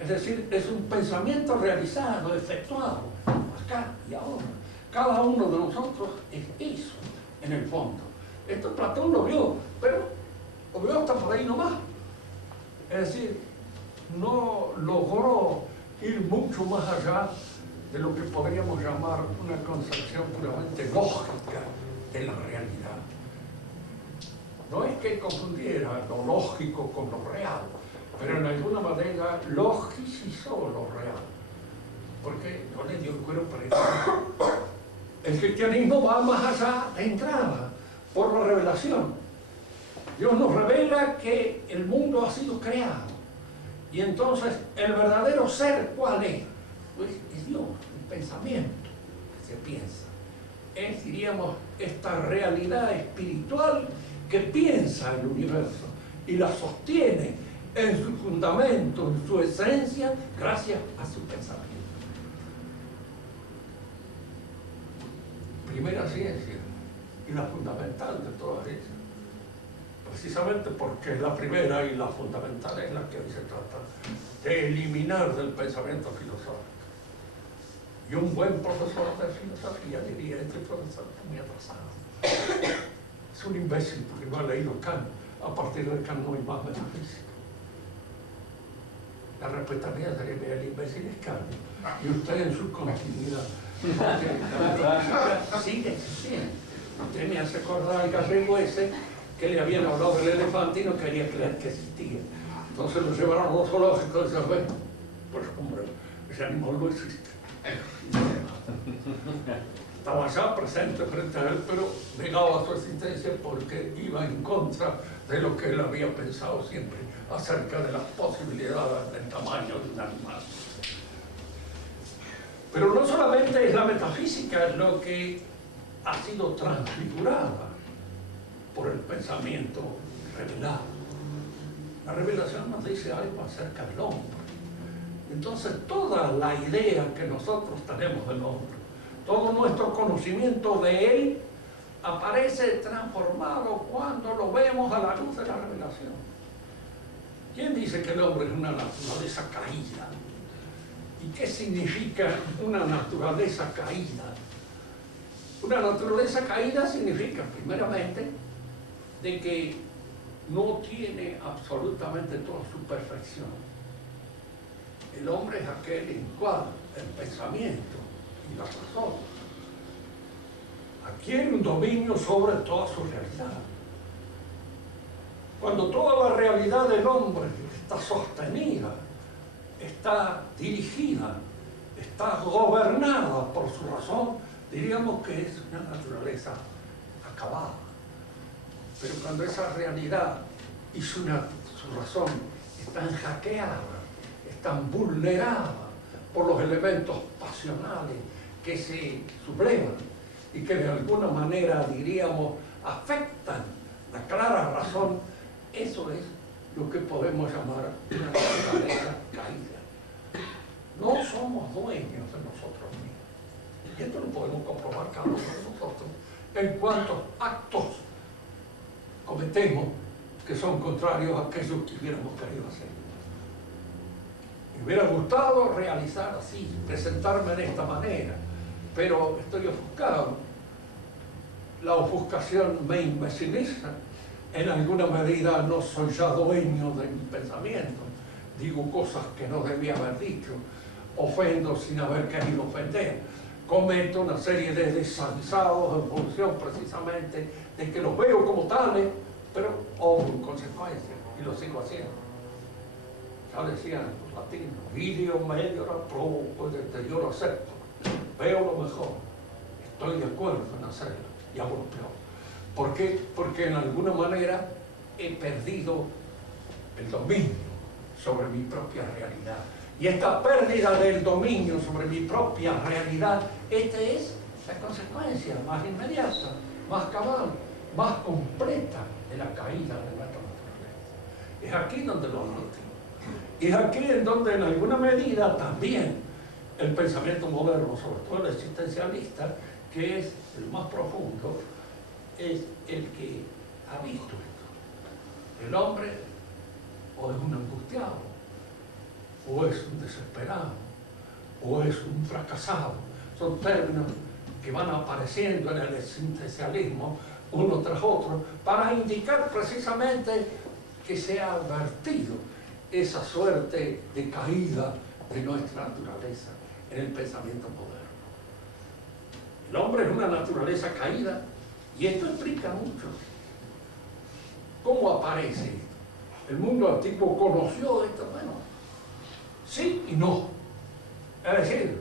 es decir, es un pensamiento realizado, efectuado, acá y ahora. Cada uno de nosotros es eso, en el fondo. Esto Platón lo vio, pero lo vio hasta por ahí nomás. Es decir, no logró ir mucho más allá de lo que podríamos llamar una concepción puramente lógica de la realidad. No es que confundiera lo lógico con lo real, pero en alguna manera logicizó lo real. Porque no le dio el cuero para eso. El cristianismo va más allá de entrada, por la revelación. Dios nos revela que el mundo ha sido creado. Y entonces, ¿el verdadero ser cuál es? Pues es Dios, el pensamiento que se piensa. Es, diríamos, esta realidad espiritual que piensa el universo y la sostiene en su fundamento, en su esencia, gracias a su pensamiento. Primera ciencia y la fundamental de todas ellas. Precisamente porque es la primera y la fundamental es la que hoy se trata de eliminar del pensamiento filosófico. Y un buen profesor de filosofía diría: este profesor está muy atrasado. Es un imbécil porque no ha leído Kant. A partir de Kant no hay más metafísica. La respuesta mía sería: el imbécil es Kant y usted en su continuidad. La sigue existiendo. Usted me hace acordar al gallego ese que le habían hablado del elefante y no quería creer que existía. Entonces lo llevaron a los zoológicos y decían: bueno, pues hombre, ese animal no existe. Estaba ya presente frente a él, pero negaba su existencia porque iba en contra de lo que él había pensado siempre acerca de las posibilidades del tamaño de un animal. Pero no solamente es la metafísica lo que ha sido transfigurada por el pensamiento revelado. La revelación nos dice algo acerca del hombre. Entonces toda la idea que nosotros tenemos del hombre, todo nuestro conocimiento de él, aparece transformado cuando lo vemos a la luz de la revelación. ¿Quién dice que el hombre es una naturaleza caída? ¿Y qué significa una naturaleza caída? Una naturaleza caída significa, primeramente, de que no tiene absolutamente toda su perfección. El hombre es aquel en cual el pensamiento y la razón adquiere un dominio sobre toda su realidad. Cuando toda la realidad del hombre está sostenida, está dirigida, está gobernada por su razón, diríamos que es una naturaleza acabada. Pero cuando esa realidad y su razón están hackeadas, están vulneradas por los elementos pasionales que se sublevan y que de alguna manera, diríamos, afectan la clara razón, eso es lo que podemos llamar una naturaleza caída. No somos dueños de nosotros mismos. Y esto lo podemos comprobar cada uno de nosotros en cuantos actos cometemos que son contrarios a aquellos que hubiéramos querido hacer. Me hubiera gustado realizar así, presentarme de esta manera, pero estoy ofuscado. La ofuscación me imbeciliza. En alguna medida no soy ya dueño de mi pensamiento. Digo cosas que no debía haber dicho. Ofendo sin haber querido ofender. Cometo una serie de desaguisados en función precisamente de que los veo como tales, pero obro en consecuencia y lo sigo haciendo. Ya decían los latinos: video meliora pro, yo lo acepto, veo lo mejor, estoy de acuerdo en hacerlo y hago lo peor. ¿Por qué? Porque en alguna manera he perdido el dominio sobre mi propia realidad. Y esta pérdida del dominio sobre mi propia realidad, esta es la consecuencia más inmediata, más cabal, más completa de la caída de nuestra naturaleza. Es aquí donde lo noto. Es aquí en donde en alguna medida también el pensamiento moderno, sobre todo el existencialista, que es el más profundo, es el que ha visto esto. El hombre o es un angustiado, o es un desesperado, o es un fracasado. Son términos que van apareciendo en el existencialismo uno tras otro para indicar precisamente que se ha advertido esa suerte de caída de nuestra naturaleza en el pensamiento moderno. El hombre es una naturaleza caída y esto implica mucho. ¿Cómo aparece esto? El mundo antiguo conoció esto, bueno, sí y no. Es decir,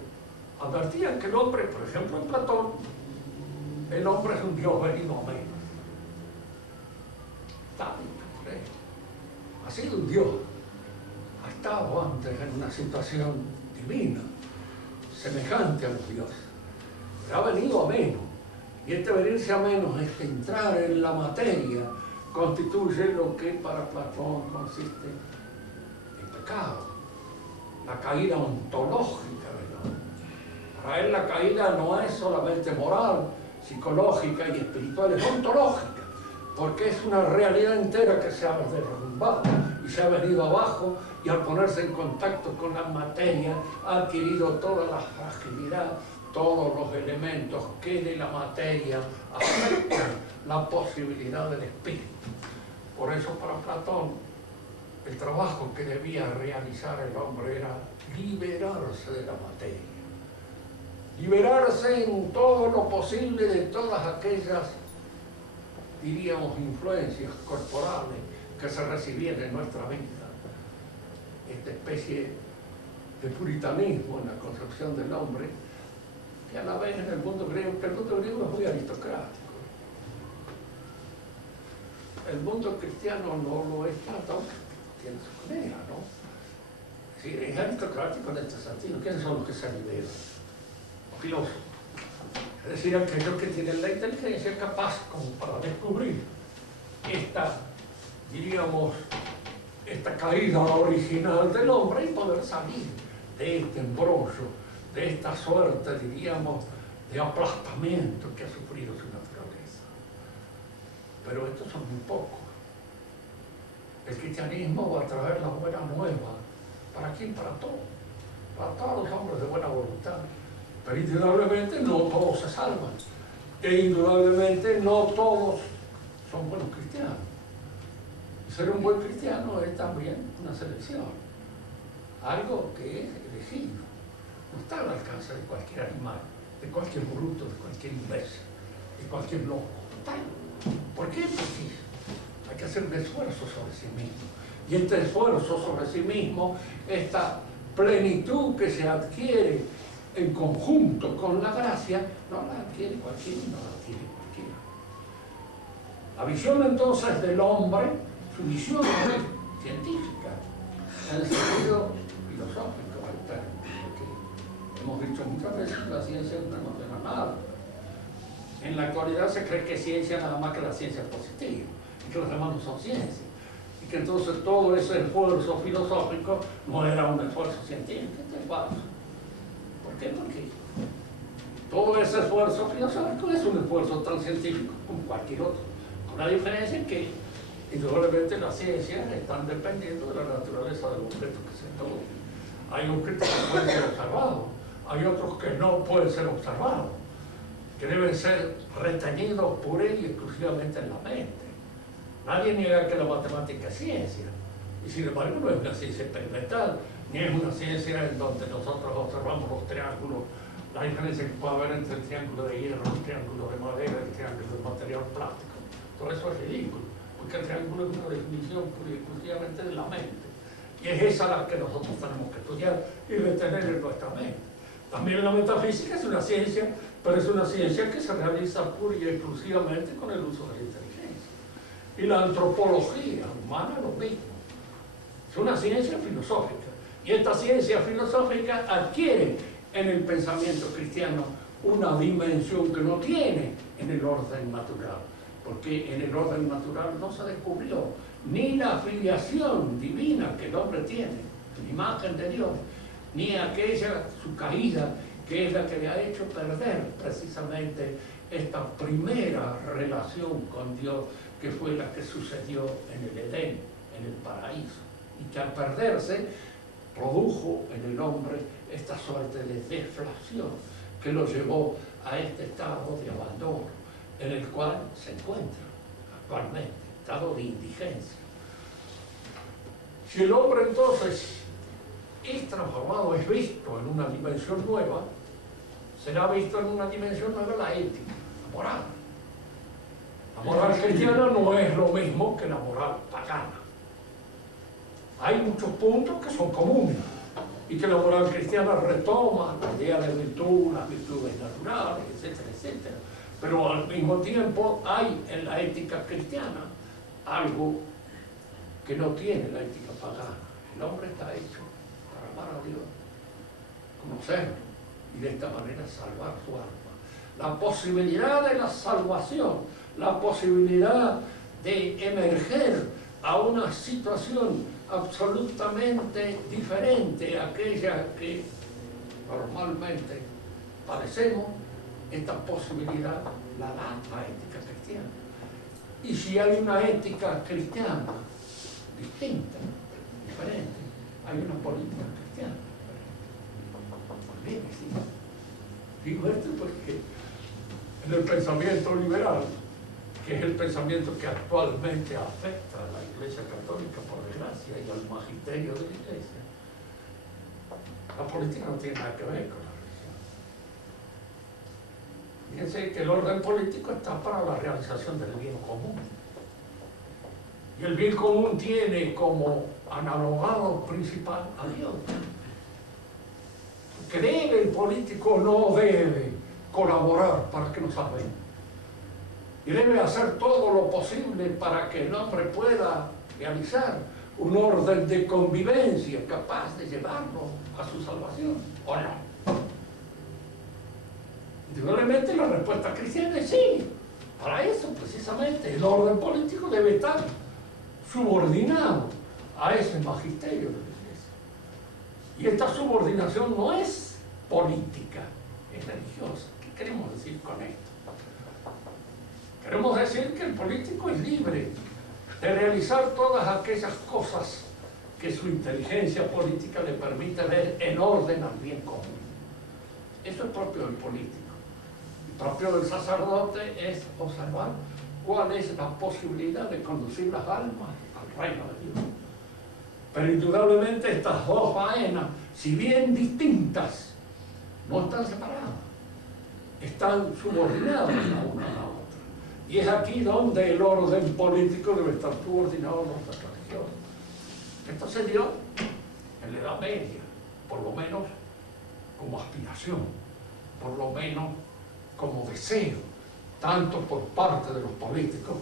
advertían que el hombre, por ejemplo en Platón, el hombre es un dios venido a menos. Ha sido un dios, ha estado antes en una situación divina, semejante a los dioses, pero ha venido a menos. Y este venirse a menos, este entrar en la materia, constituye lo que para Platón consiste pecado, la caída ontológica del hombre. Para él la caída no es solamente moral, psicológica y espiritual, es ontológica, porque es una realidad entera que se ha derrumbado y se ha venido abajo, y al ponerse en contacto con la materia ha adquirido toda la fragilidad, todos los elementos que de la materia afectan la posibilidad del espíritu. Por eso para Platón el trabajo que debía realizar el hombre era liberarse de la materia, liberarse en todo lo posible de todas aquellas, diríamos, influencias corporales que se recibían en nuestra vida. Esta especie de puritanismo en la concepción del hombre, que a la vez en el mundo griego, que el mundo griego es muy aristocrático. El mundo cristiano no lo es tanto, aunque tiene su manera, ¿no? Es decir, es aristocrático en este sentido. ¿Quiénes son los que se liberan? Los filósofos. Es decir, aquellos que tienen la inteligencia capaz como para descubrir esta, diríamos, esta caída original del hombre y poder salir de este embrollo, de esta suerte, diríamos, de aplastamiento que ha sufrido su naturaleza. Pero estos son muy pocos. El cristianismo va a traer la buena nueva. ¿Para quién? Para todos. Para todos los hombres de buena voluntad. Pero indudablemente no todos se salvan. E indudablemente no todos son buenos cristianos. Ser un buen cristiano es también una selección. Algo que es elegido. No está al alcance de cualquier animal, de cualquier bruto, de cualquier imbécil, de cualquier loco. ¿Por qué? Porque hay que hacer un esfuerzo sobre sí mismo. Y este esfuerzo sobre sí mismo, esta plenitud que se adquiere en conjunto con la gracia, no la adquiere cualquiera, no la adquiere cualquiera. La visión entonces del hombre, su visión es científica, en el sentido filosófico del término, porque hemos dicho muchas veces que la ciencia no nos nada. En la actualidad se cree que es ciencia nada más que la ciencia positiva, y que los demás no son ciencias, y que entonces todo ese esfuerzo filosófico no era un esfuerzo científico. Esto es falso. ¿Por qué? Porque todo ese esfuerzo filosófico es un esfuerzo tan científico como cualquier otro, con la diferencia en que indudablemente las ciencias están dependiendo de la naturaleza del objeto que se estudia. Hay objetos que pueden ser observados, hay otros que no pueden ser observados, que deben ser retenidos pura y exclusivamente en la mente. Nadie niega que la matemática es ciencia, y sin embargo no es una ciencia experimental, ni es una ciencia en donde nosotros observamos los triángulos, la diferencia que puede haber entre el triángulo de hierro, el triángulo de madera, el triángulo de material plástico. Todo eso es ridículo, porque el triángulo es una definición pura y exclusivamente de la mente. Y es esa la que nosotros tenemos que estudiar y retener en nuestra mente. También la metafísica es una ciencia, pero es una ciencia que se realiza pura y exclusivamente con el uso de la inteligencia. Y la antropología humana es lo mismo. Es una ciencia filosófica. Y esta ciencia filosófica adquiere en el pensamiento cristiano una dimensión que no tiene en el orden natural. Porque en el orden natural no se descubrió ni la filiación divina que el hombre tiene, la imagen de Dios, ni aquella, su caída, que es la que le ha hecho perder precisamente esta primera relación con Dios, que fue la que sucedió en el Edén, en el paraíso, y que al perderse produjo en el hombre esta suerte de deflación que lo llevó a este estado de abandono en el cual se encuentra actualmente, estado de indigencia. Si el hombre entonces es transformado, es visto en una dimensión nueva, será visto en una dimensión nueva la ética, la moral. La moral cristiana no es lo mismo que la moral pagana. Hay muchos puntos que son comunes y que la moral cristiana retoma la idea de virtud, las virtudes naturales, etcétera, etcétera. Pero al mismo tiempo hay en la ética cristiana algo que no tiene la ética pagana. El hombre está hecho para amar a Dios, conocerlo y de esta manera salvar su alma. La posibilidad de la salvación, la posibilidad de emerger a una situación absolutamente diferente a aquella que normalmente padecemos, esta posibilidad la da la ética cristiana. Y si hay una ética cristiana distinta, diferente, hay una política cristiana también existe. Digo esto porque en el pensamiento liberal, que es el pensamiento que actualmente afecta a la Iglesia Católica, por desgracia, y al magisterio de la Iglesia, la política no tiene nada que ver con la religión. Fíjense que el orden político está para la realización del bien común. Y el bien común tiene como analogado principal a Dios. Que debe el político, no debe colaborar para que nos salvemos. Y debe hacer todo lo posible para que el hombre pueda realizar un orden de convivencia capaz de llevarlo a su salvación, ¿o no? Indudablemente la respuesta cristiana es sí. Para eso, precisamente, el orden político debe estar subordinado a ese magisterio de la Iglesia. Y esta subordinación no es política, es religiosa. ¿Qué queremos decir con esto? Queremos decir que el político es libre de realizar todas aquellas cosas que su inteligencia política le permite ver en orden al bien común. Eso es propio del político. Y propio del sacerdote es observar cuál es la posibilidad de conducir las almas al reino de Dios. Pero indudablemente estas dos faenas, si bien distintas, no están separadas, están subordinadas la una a la otra. Y es aquí donde el orden político debe estar subordinado a nuestra religión. Esto se dio en la Edad Media, por lo menos como aspiración, por lo menos como deseo, tanto por parte de los políticos,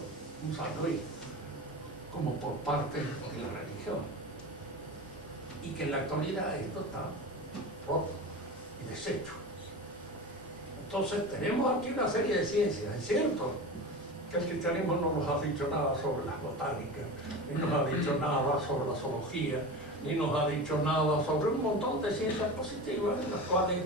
un San Luis, como por parte de la religión. Y que en la actualidad esto está roto y deshecho. Entonces tenemos aquí una serie de ciencias, es cierto que el cristianismo no nos ha dicho nada sobre las botánicas, ni nos ha dicho nada sobre la zoología, ni nos ha dicho nada sobre un montón de ciencias positivas en las cuales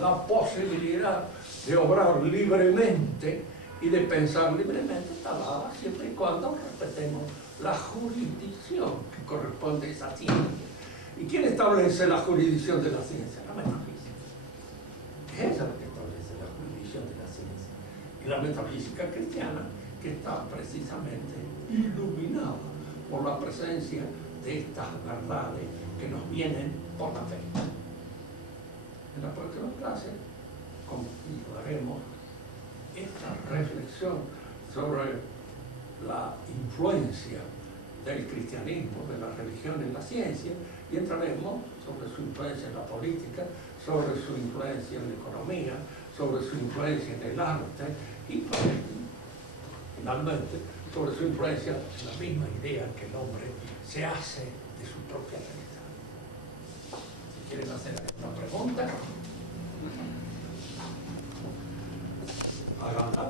la posibilidad de obrar libremente y de pensar libremente está dada siempre y cuando respetemos la jurisdicción que corresponde a esa ciencia. ¿Y quién establece la jurisdicción de la ciencia? La metafísica. Es esa la que establece la jurisdicción de la ciencia. Y la metafísica cristiana, que está precisamente iluminada por la presencia de estas verdades que nos vienen por la fe. En la próxima clase continuaremos esta reflexión sobre la influencia del cristianismo, de la religión en la ciencia, y entraremos sobre su influencia en la política, sobre su influencia en la economía, sobre su influencia en el arte y finalmente sobre su influencia en la misma idea que el hombre se hace de su propia realidad. Si quieren hacer alguna pregunta, háganla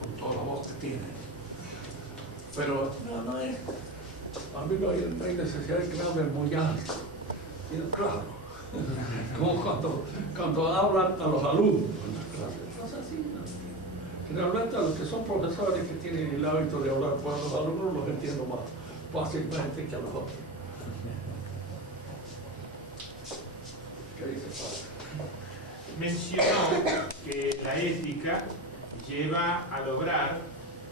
con toda la voz que tienen. Pero no es, a mí no hay necesidad de que me hablen muy alto. Y claro, como cuando hablan a los alumnos en las clases, no es así, no. Generalmente a los que son profesores que tienen el hábito de hablar con los alumnos los entiendo más fácilmente que a los otros. ¿Qué dice padre? Mencionó que la ética lleva al obrar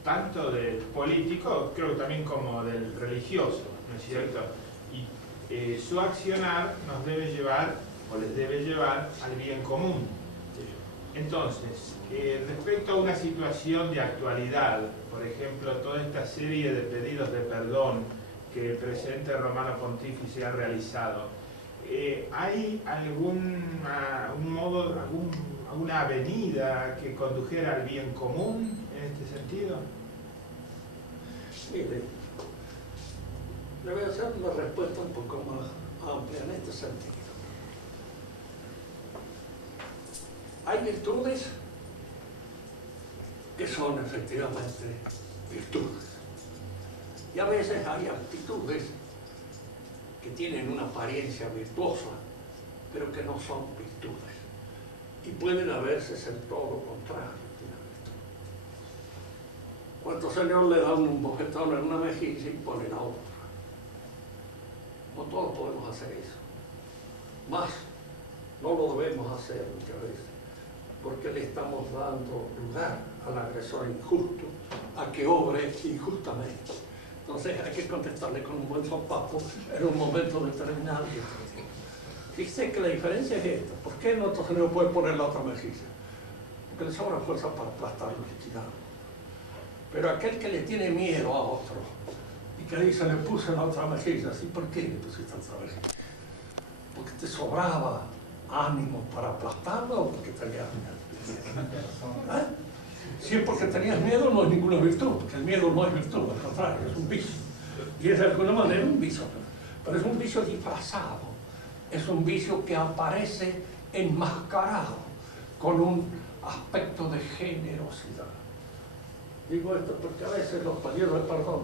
tanto del político, creo que también como del religioso, ¿no es cierto? Y su accionar nos debe llevar, o les debe llevar, al bien común. Entonces, respecto a una situación de actualidad, por ejemplo, toda esta serie de pedidos de perdón que el presidente romano pontífice ha realizado, ¿hay algún modo, alguna avenida que condujera al bien común en este sentido? Mire, le voy a hacer una respuesta un poco más amplia en este sentido. Hay virtudes que son efectivamente virtudes. Y a veces hay actitudes que tienen una apariencia virtuosa, pero que no son virtudes. Y pueden a veces el todo contrario de una virtud. ¿Cuántos señores le dan un bofetón en una mejilla y ponen a otra? No todos podemos hacer eso. Más, no lo debemos hacer muchas veces, porque le estamos dando lugar al agresor injusto a que obre injustamente. Entonces hay que contestarle con un buen sopapo en un momento determinado. Fíjese que la diferencia es esta. ¿Por qué no se le puede poner la otra mejilla? Porque le sobra fuerza para aplastarlo y liquidarlo. Pero aquel que le tiene miedo a otro y que dice, le puse la otra mejilla, ¿sí? ¿Por qué le pusiste la otra mejilla? ¿Porque te sobraba ánimo para aplastarlo o porque tenías miedo? ¿Eh? Si es porque tenías miedo, no es ninguna virtud, porque el miedo no es virtud, al contrario, es un vicio. Y es de alguna manera un vicio, pero es un vicio disfrazado, es un vicio que aparece enmascarado con un aspecto de generosidad. Digo esto porque a veces los pedidos de perdón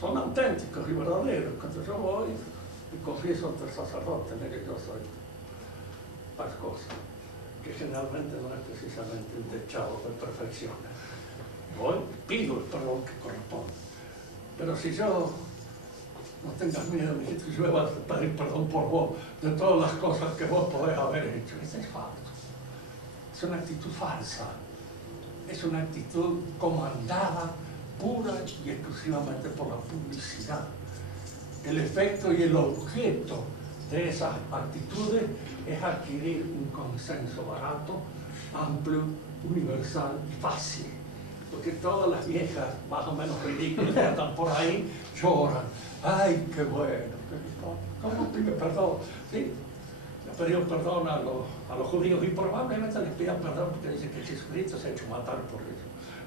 son auténticos y verdaderos. Cuando yo voy y confieso ante el sacerdote en el que yo soy tal cosa, que generalmente no es precisamente un techado de perfección. Voy, pido el perdón que corresponde. Pero si yo, no tengas miedo, mijito, yo voy a pedir perdón por vos de todas las cosas que vos podés haber hecho. Eso es falso. Es una actitud falsa. Es una actitud comandada pura y exclusivamente por la publicidad. El efecto y el objeto de esas actitudes es adquirir un consenso barato, amplio, universal y fácil. Porque todas las viejas, más o menos ridículas, que están por ahí, lloran. ¡Ay, qué bueno! ¿Cómo pide perdón? ¿Sí? Le pidieron perdón a los judíos y probablemente les pidan perdón porque dicen que Jesucristo se ha hecho matar por ellos.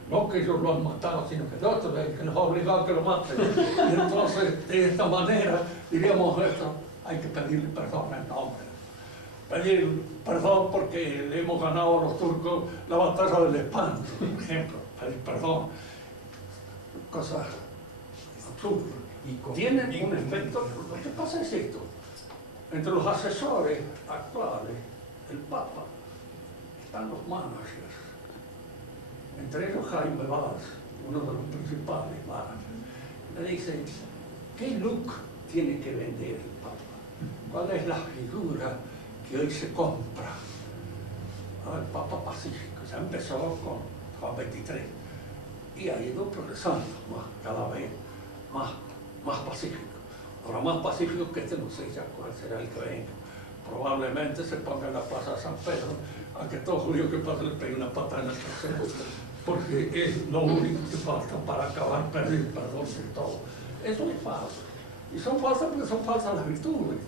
No que ellos lo han matado, sino que el otro que los ha obligado a que lo maten. Y entonces, de esta manera, diríamos esto, hay que pedirle perdón en nombre. Pedir perdón porque le hemos ganado a los turcos la batalla del Espanto, por ejemplo. Pedir perdón. Cosas absurdas. Tienen un efecto. Lo que pasa es esto. Entre los asesores actuales del Papa están los managers. Entre ellos Jaime Valls, uno de los principales managers. Le dicen, ¿qué look tiene que vender el Papa? ¿Cuál es la figura que hoy se compra? El Papa Pacífico. Ya empezó con Juan XXIII y ha ido progresando cada vez más pacífico. Ahora más pacífico que este, no sé ya cuál será el que venga. Probablemente se ponga en la plaza de San Pedro a que todo judío que pase le pegue una patada en el trasero, porque es lo único que falta para acabar perdiendo perdón de todo. Eso es falso. Y son falsas porque son falsas las virtudes.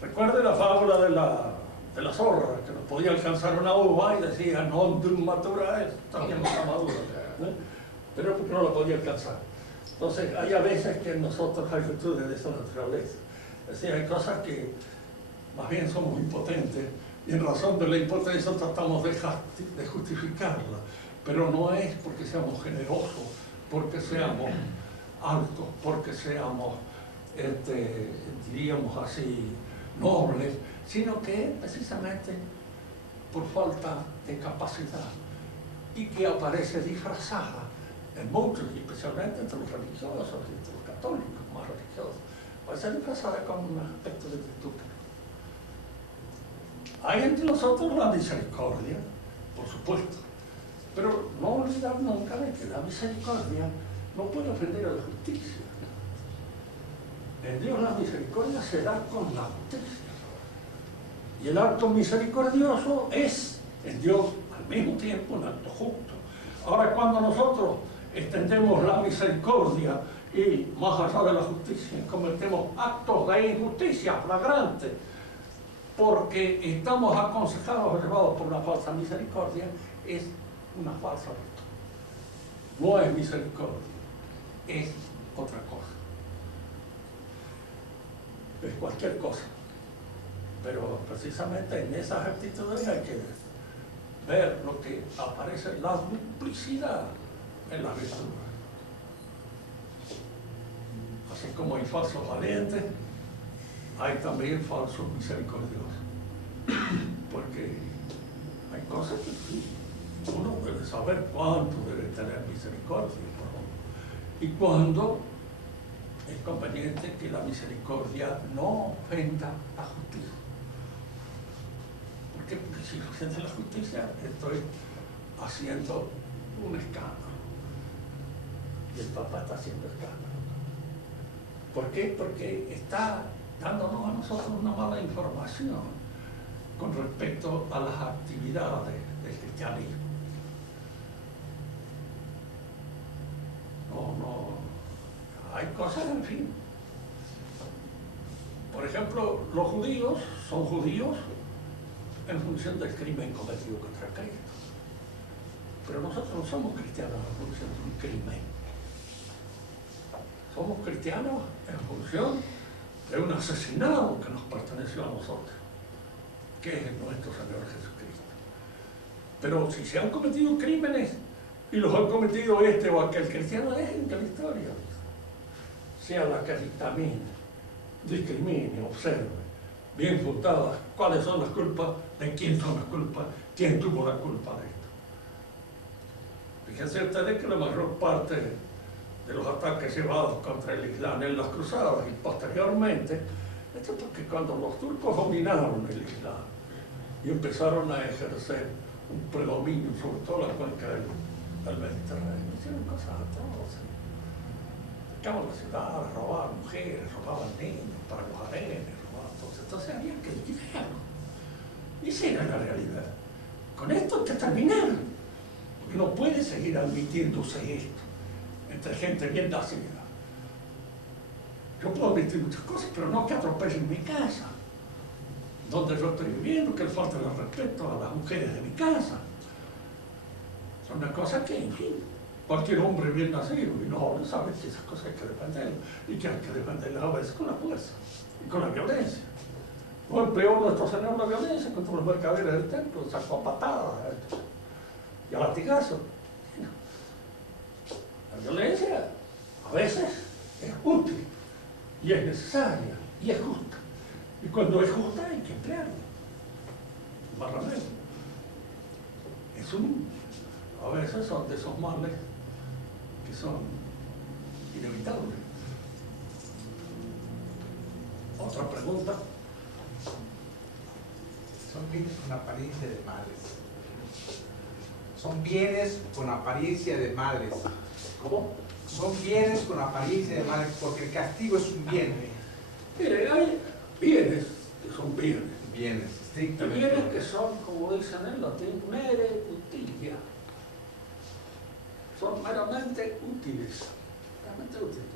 Recuerde la fábula de la zorra, que no podía alcanzar una uva y decía, non dum matura es, todavía no está madura, ¿no? Pero porque no la podía alcanzar. Entonces, hay a veces que en nosotros hay virtudes de esa naturaleza. Es decir, hay cosas que más bien somos impotentes y en razón de la impotencia tratamos de justificarla. Pero no es porque seamos generosos, porque seamos altos, porque seamos, diríamos así, nobles, sino que precisamente por falta de capacidad y que aparece disfrazada en muchos, y especialmente entre los religiosos, entre los católicos más religiosos, aparece disfrazada con un aspecto de virtud. Hay entre nosotros la misericordia, por supuesto, pero no olvidar nunca de que la misericordia no puede ofender a la justicia. En Dios la misericordia se da con la justicia. Y el acto misericordioso es, en Dios, al mismo tiempo, un acto justo. Ahora, cuando nosotros extendemos la misericordia y, más allá de la justicia, cometemos actos de injusticia flagrante, porque estamos aconsejados o llevados por una falsa misericordia, es una falsa virtud. No es misericordia, es otra cosa. Es cualquier cosa. Pero precisamente en esas actitudes hay que ver lo que aparece, la duplicidad en las virtudes. Así como hay falsos valientes, hay también falsos misericordiosos. Porque hay cosas que sí, uno debe saber cuánto debe tener misericordia, ¿no? Y cuándo es conveniente que la misericordia no ofenda la justicia. ¿Por qué? Porque si ofende la justicia, estoy haciendo un escándalo. Y el Papa está haciendo escándalo. ¿Por qué? Porque está dándonos a nosotros una mala información con respecto a las actividades del cristianismo. No, hay cosas, en fin. Por ejemplo, los judíos son judíos en función del crimen cometido contra Cristo. Pero nosotros no somos cristianos en función de un crimen. Somos cristianos en función de un asesinado que nos perteneció a nosotros, que es nuestro Señor Jesucristo. Pero si se han cometido crímenes y los han cometido este o aquel cristiano, dejen que la historia sea la que dictamine, discrimine, observe, bien fundada, cuáles son las culpas, de quién son las culpas, quién tuvo la culpa de esto. Fíjense ustedes que la mayor parte de los ataques llevados contra el Islam en las cruzadas y posteriormente, esto es porque cuando los turcos dominaron el Islam y empezaron a ejercer un predominio sobre toda la cuenca del Mediterráneo, hicieron cosas atroces. Atacaban las ciudades, robaban mujeres, robaban niños para los harenes, robaban todo. Entonces había que liquidarlo. Y esa era la realidad. Con esto te terminaron. Porque no puede seguir admitiéndose esto entre gente bien nacida. Yo puedo admitir muchas cosas, pero no que atropellen mi casa, donde yo estoy viviendo, que le falte el respeto a las mujeres de mi casa. Son una cosa que, en fin, cualquier hombre bien nacido y no joven sabe que esas cosas hay que defenderlas y que hay que defenderlas a veces con la fuerza y con la violencia. No empleó nuestro Señor la violencia contra los mercaderes del templo, sacó a patadas y a latigazos. La violencia a veces es útil y es necesaria y es justa. Y cuando es justa hay que emplearla. Más remedio. A veces son de esos males que son inevitables. Otra pregunta. Son bienes con apariencia de males. Son bienes con apariencia de males. ¿Cómo? Son bienes con apariencia de males, porque el castigo es un bien. Mire, hay bienes que son bienes. Bienes, Y estrictamente. bienes que son, como dicen en latín, mere utilia. Son meramente útiles. Meramente útiles.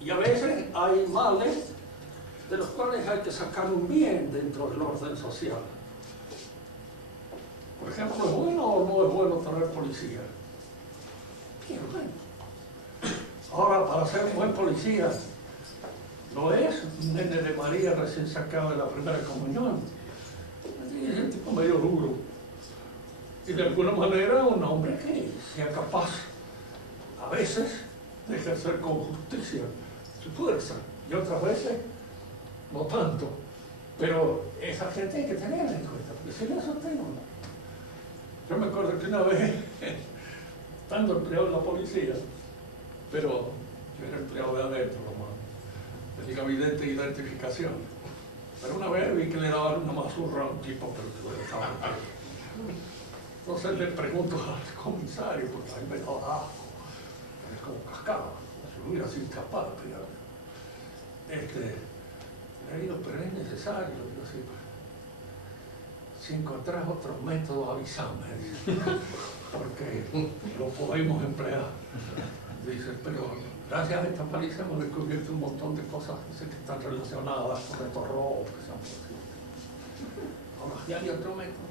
Y a veces hay males de los cuales hay que sacar un bien dentro del orden social. Por ejemplo, ¿es bueno o no es bueno tener policía? Sí, es bueno. Ahora, para ser un buen policía, no es un nene de María recién sacado de la primera comunión. Es un tipo medio duro. Y de alguna manera un hombre que sea capaz, a veces, de ejercer con justicia su fuerza. Y otras veces, no tanto. Pero esa gente hay que tenerla en cuenta, porque si no, eso tengo. Yo me acuerdo que una vez, estando empleado en la policía, pero yo era empleado de adentro, del gabinete de identificación. Pero una vez vi que le daban una mazurra a un tipo, pero que lo estaba entonces le pregunto al comisario, porque a mí me daba asco, es como cascaba, si hubiera sido capaz de pegarle. Le digo, pero es necesario, digo, sí, si encontrás otro método, avísame, porque lo podemos emplear. Dice, pero gracias a esta paliza hemos descubierto un montón de cosas que están relacionadas con estos robos que se han producido. Ahora ya hay otro método.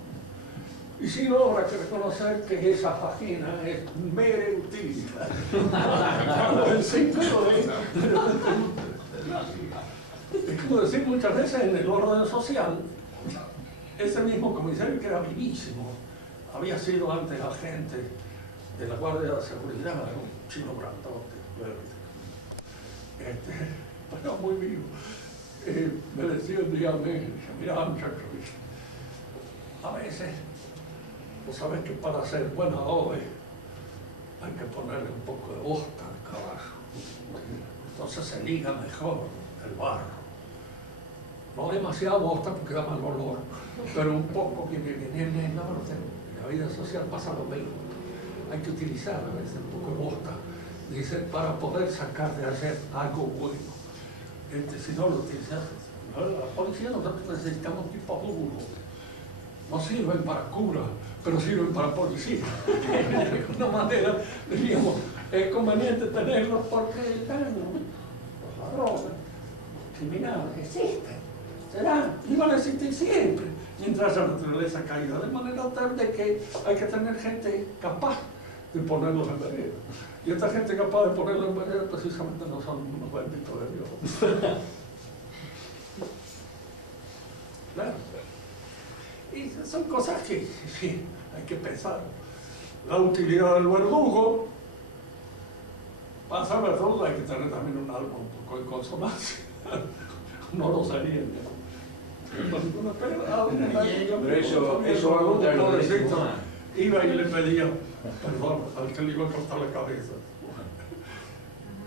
Y si no, habrá que reconocer que esa página es mere utilidad. Es como decir muchas veces en el orden social, ese mismo comisario que era vivísimo, había sido antes agente de la Guardia de Seguridad, un chino grandote, bueno, muy vivo. Me decía un día a mí, dice, mira muchacho, a veces, tú sabes que para hacer buen adobe hay que ponerle un poco de bosta de caballo. Entonces se liga mejor el barro. No demasiada bosta porque da mal olor, pero un poco que viene en la orden. En la vida social pasa lo mismo. Hay que utilizar a veces un poco de bosta, dice, para poder sacar de hacer algo bueno. Si no lo utilizas, la policía nosotros necesitamos tipos duros. No sirven para cura, pero sirven para policía. De alguna manera, diríamos, es conveniente tenerlos porque los ladrones, los criminales existen. Serán, y van a existir siempre, mientras la naturaleza caiga. De manera tal de que hay que tener gente capaz de ponerlos en vereda. Y esta gente capaz de ponerlos en vereda precisamente no son unos benditos de Dios. Claro. Y son cosas que sí, hay que pensar. La utilidad del verdugo, para ser verdugo hay que tener también un alma un poco en consonancia. No lo sería. Pero eso va a contar lo de iba y le pedía perdón al que le iba a cortar la cabeza.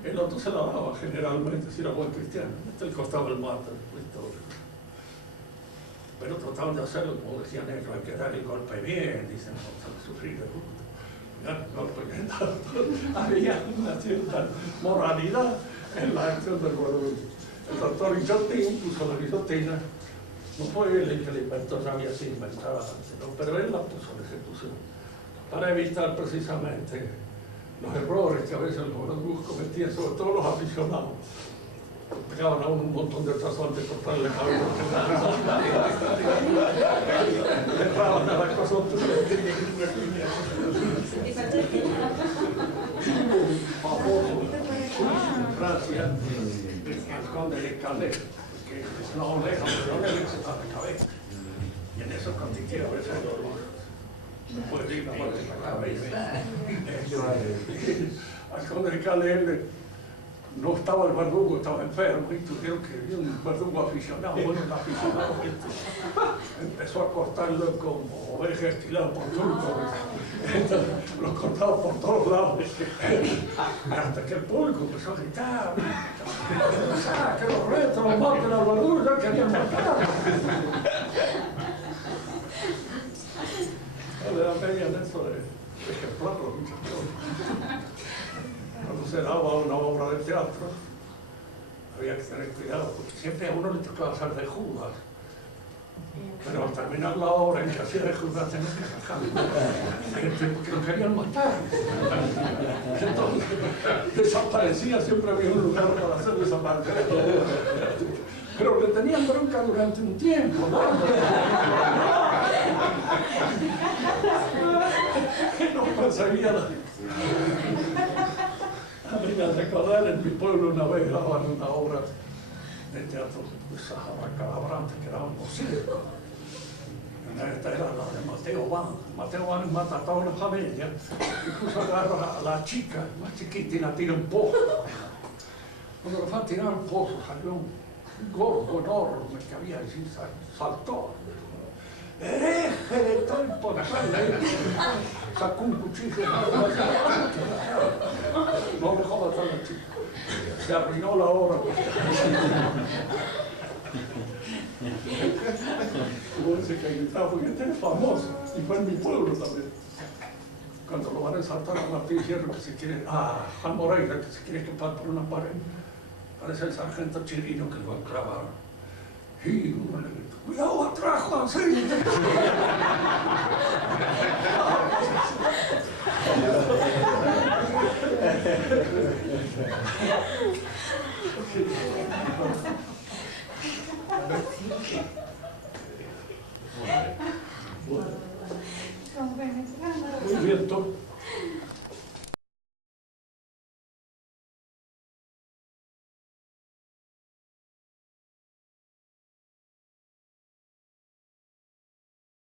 El otro se la daba generalmente si era buen cristiano. Este le costaba el mate. Pero trataban de hacerlo como decían ellos, hay que dar el golpe bien, dicen, no se sufrir de gusto. Había una cierta moralidad en la acción del verdugo. El doctor Guillotín puso la guillotina. No fue él el que la inventó, ya había sido inventada antes, ¿no? Pero él la puso en ejecución para evitar precisamente los errores que a veces los verdugos cometían, sobre todo los aficionados. Pegaban a uno un montón de trazos antes de cortarle la cabeza. Dejaban a las cosas. En Francia, el conde de Calais, que es una oreja, pero no le gusta la cabeza. Y en eso consistía a veces el dolor. No puede ir la muerte en la cabeza. Al conde de Calais no estaba el verdugo, estaba enfermo y tuvieron que ir un verdugo aficionado. Bueno, el aficionado empezó a cortarlo como oveja estilada por turco. Los cortaba por todos lados. Hasta que el público empezó a gritar: ¡que los retos, los maten al verdugo! ¡Ya querían matar! Le da media en eso de ejemplarlo, muchachos. Cuando se daba una obra de teatro, había que tener cuidado, porque siempre a uno le tocaba hacer de Judas. Pero al terminar la obra, el que hacía de Judas tenía que sacar, porque lo querían matar. Entonces, desaparecía, siempre había un lugar para hacer desaparecer. Pero le tenían bronca durante un tiempo, ¿no? Nos perseguían. A mí me recordar, en mi pueblo una vez grababan una obra de teatro de Sahara Calabrante, que era un circo. Esta era la de Mateo Van. Mateo Van mata a toda una familia, incluso agarra a la chica más chiquita y la tira un pozo. Cuando le fue a tirar un pozo, salió un gordo enorme que había allí, saltó. ¡Hereje de todo el poder! Sacó un cuchillo. No dejó matar a la chica. Se arruinó la obra. Como dice que gritaba, porque este es famoso, y fue en mi pueblo también. Cuando lo van a exaltar a Martín Fierro, que se quiere, a Juan Moreira, que se quiere escapar por una pared, parece el sargento Chirino que lo va a clavar. Y uno le grita: ¡cuidado atrás, Juancito! Muy bien,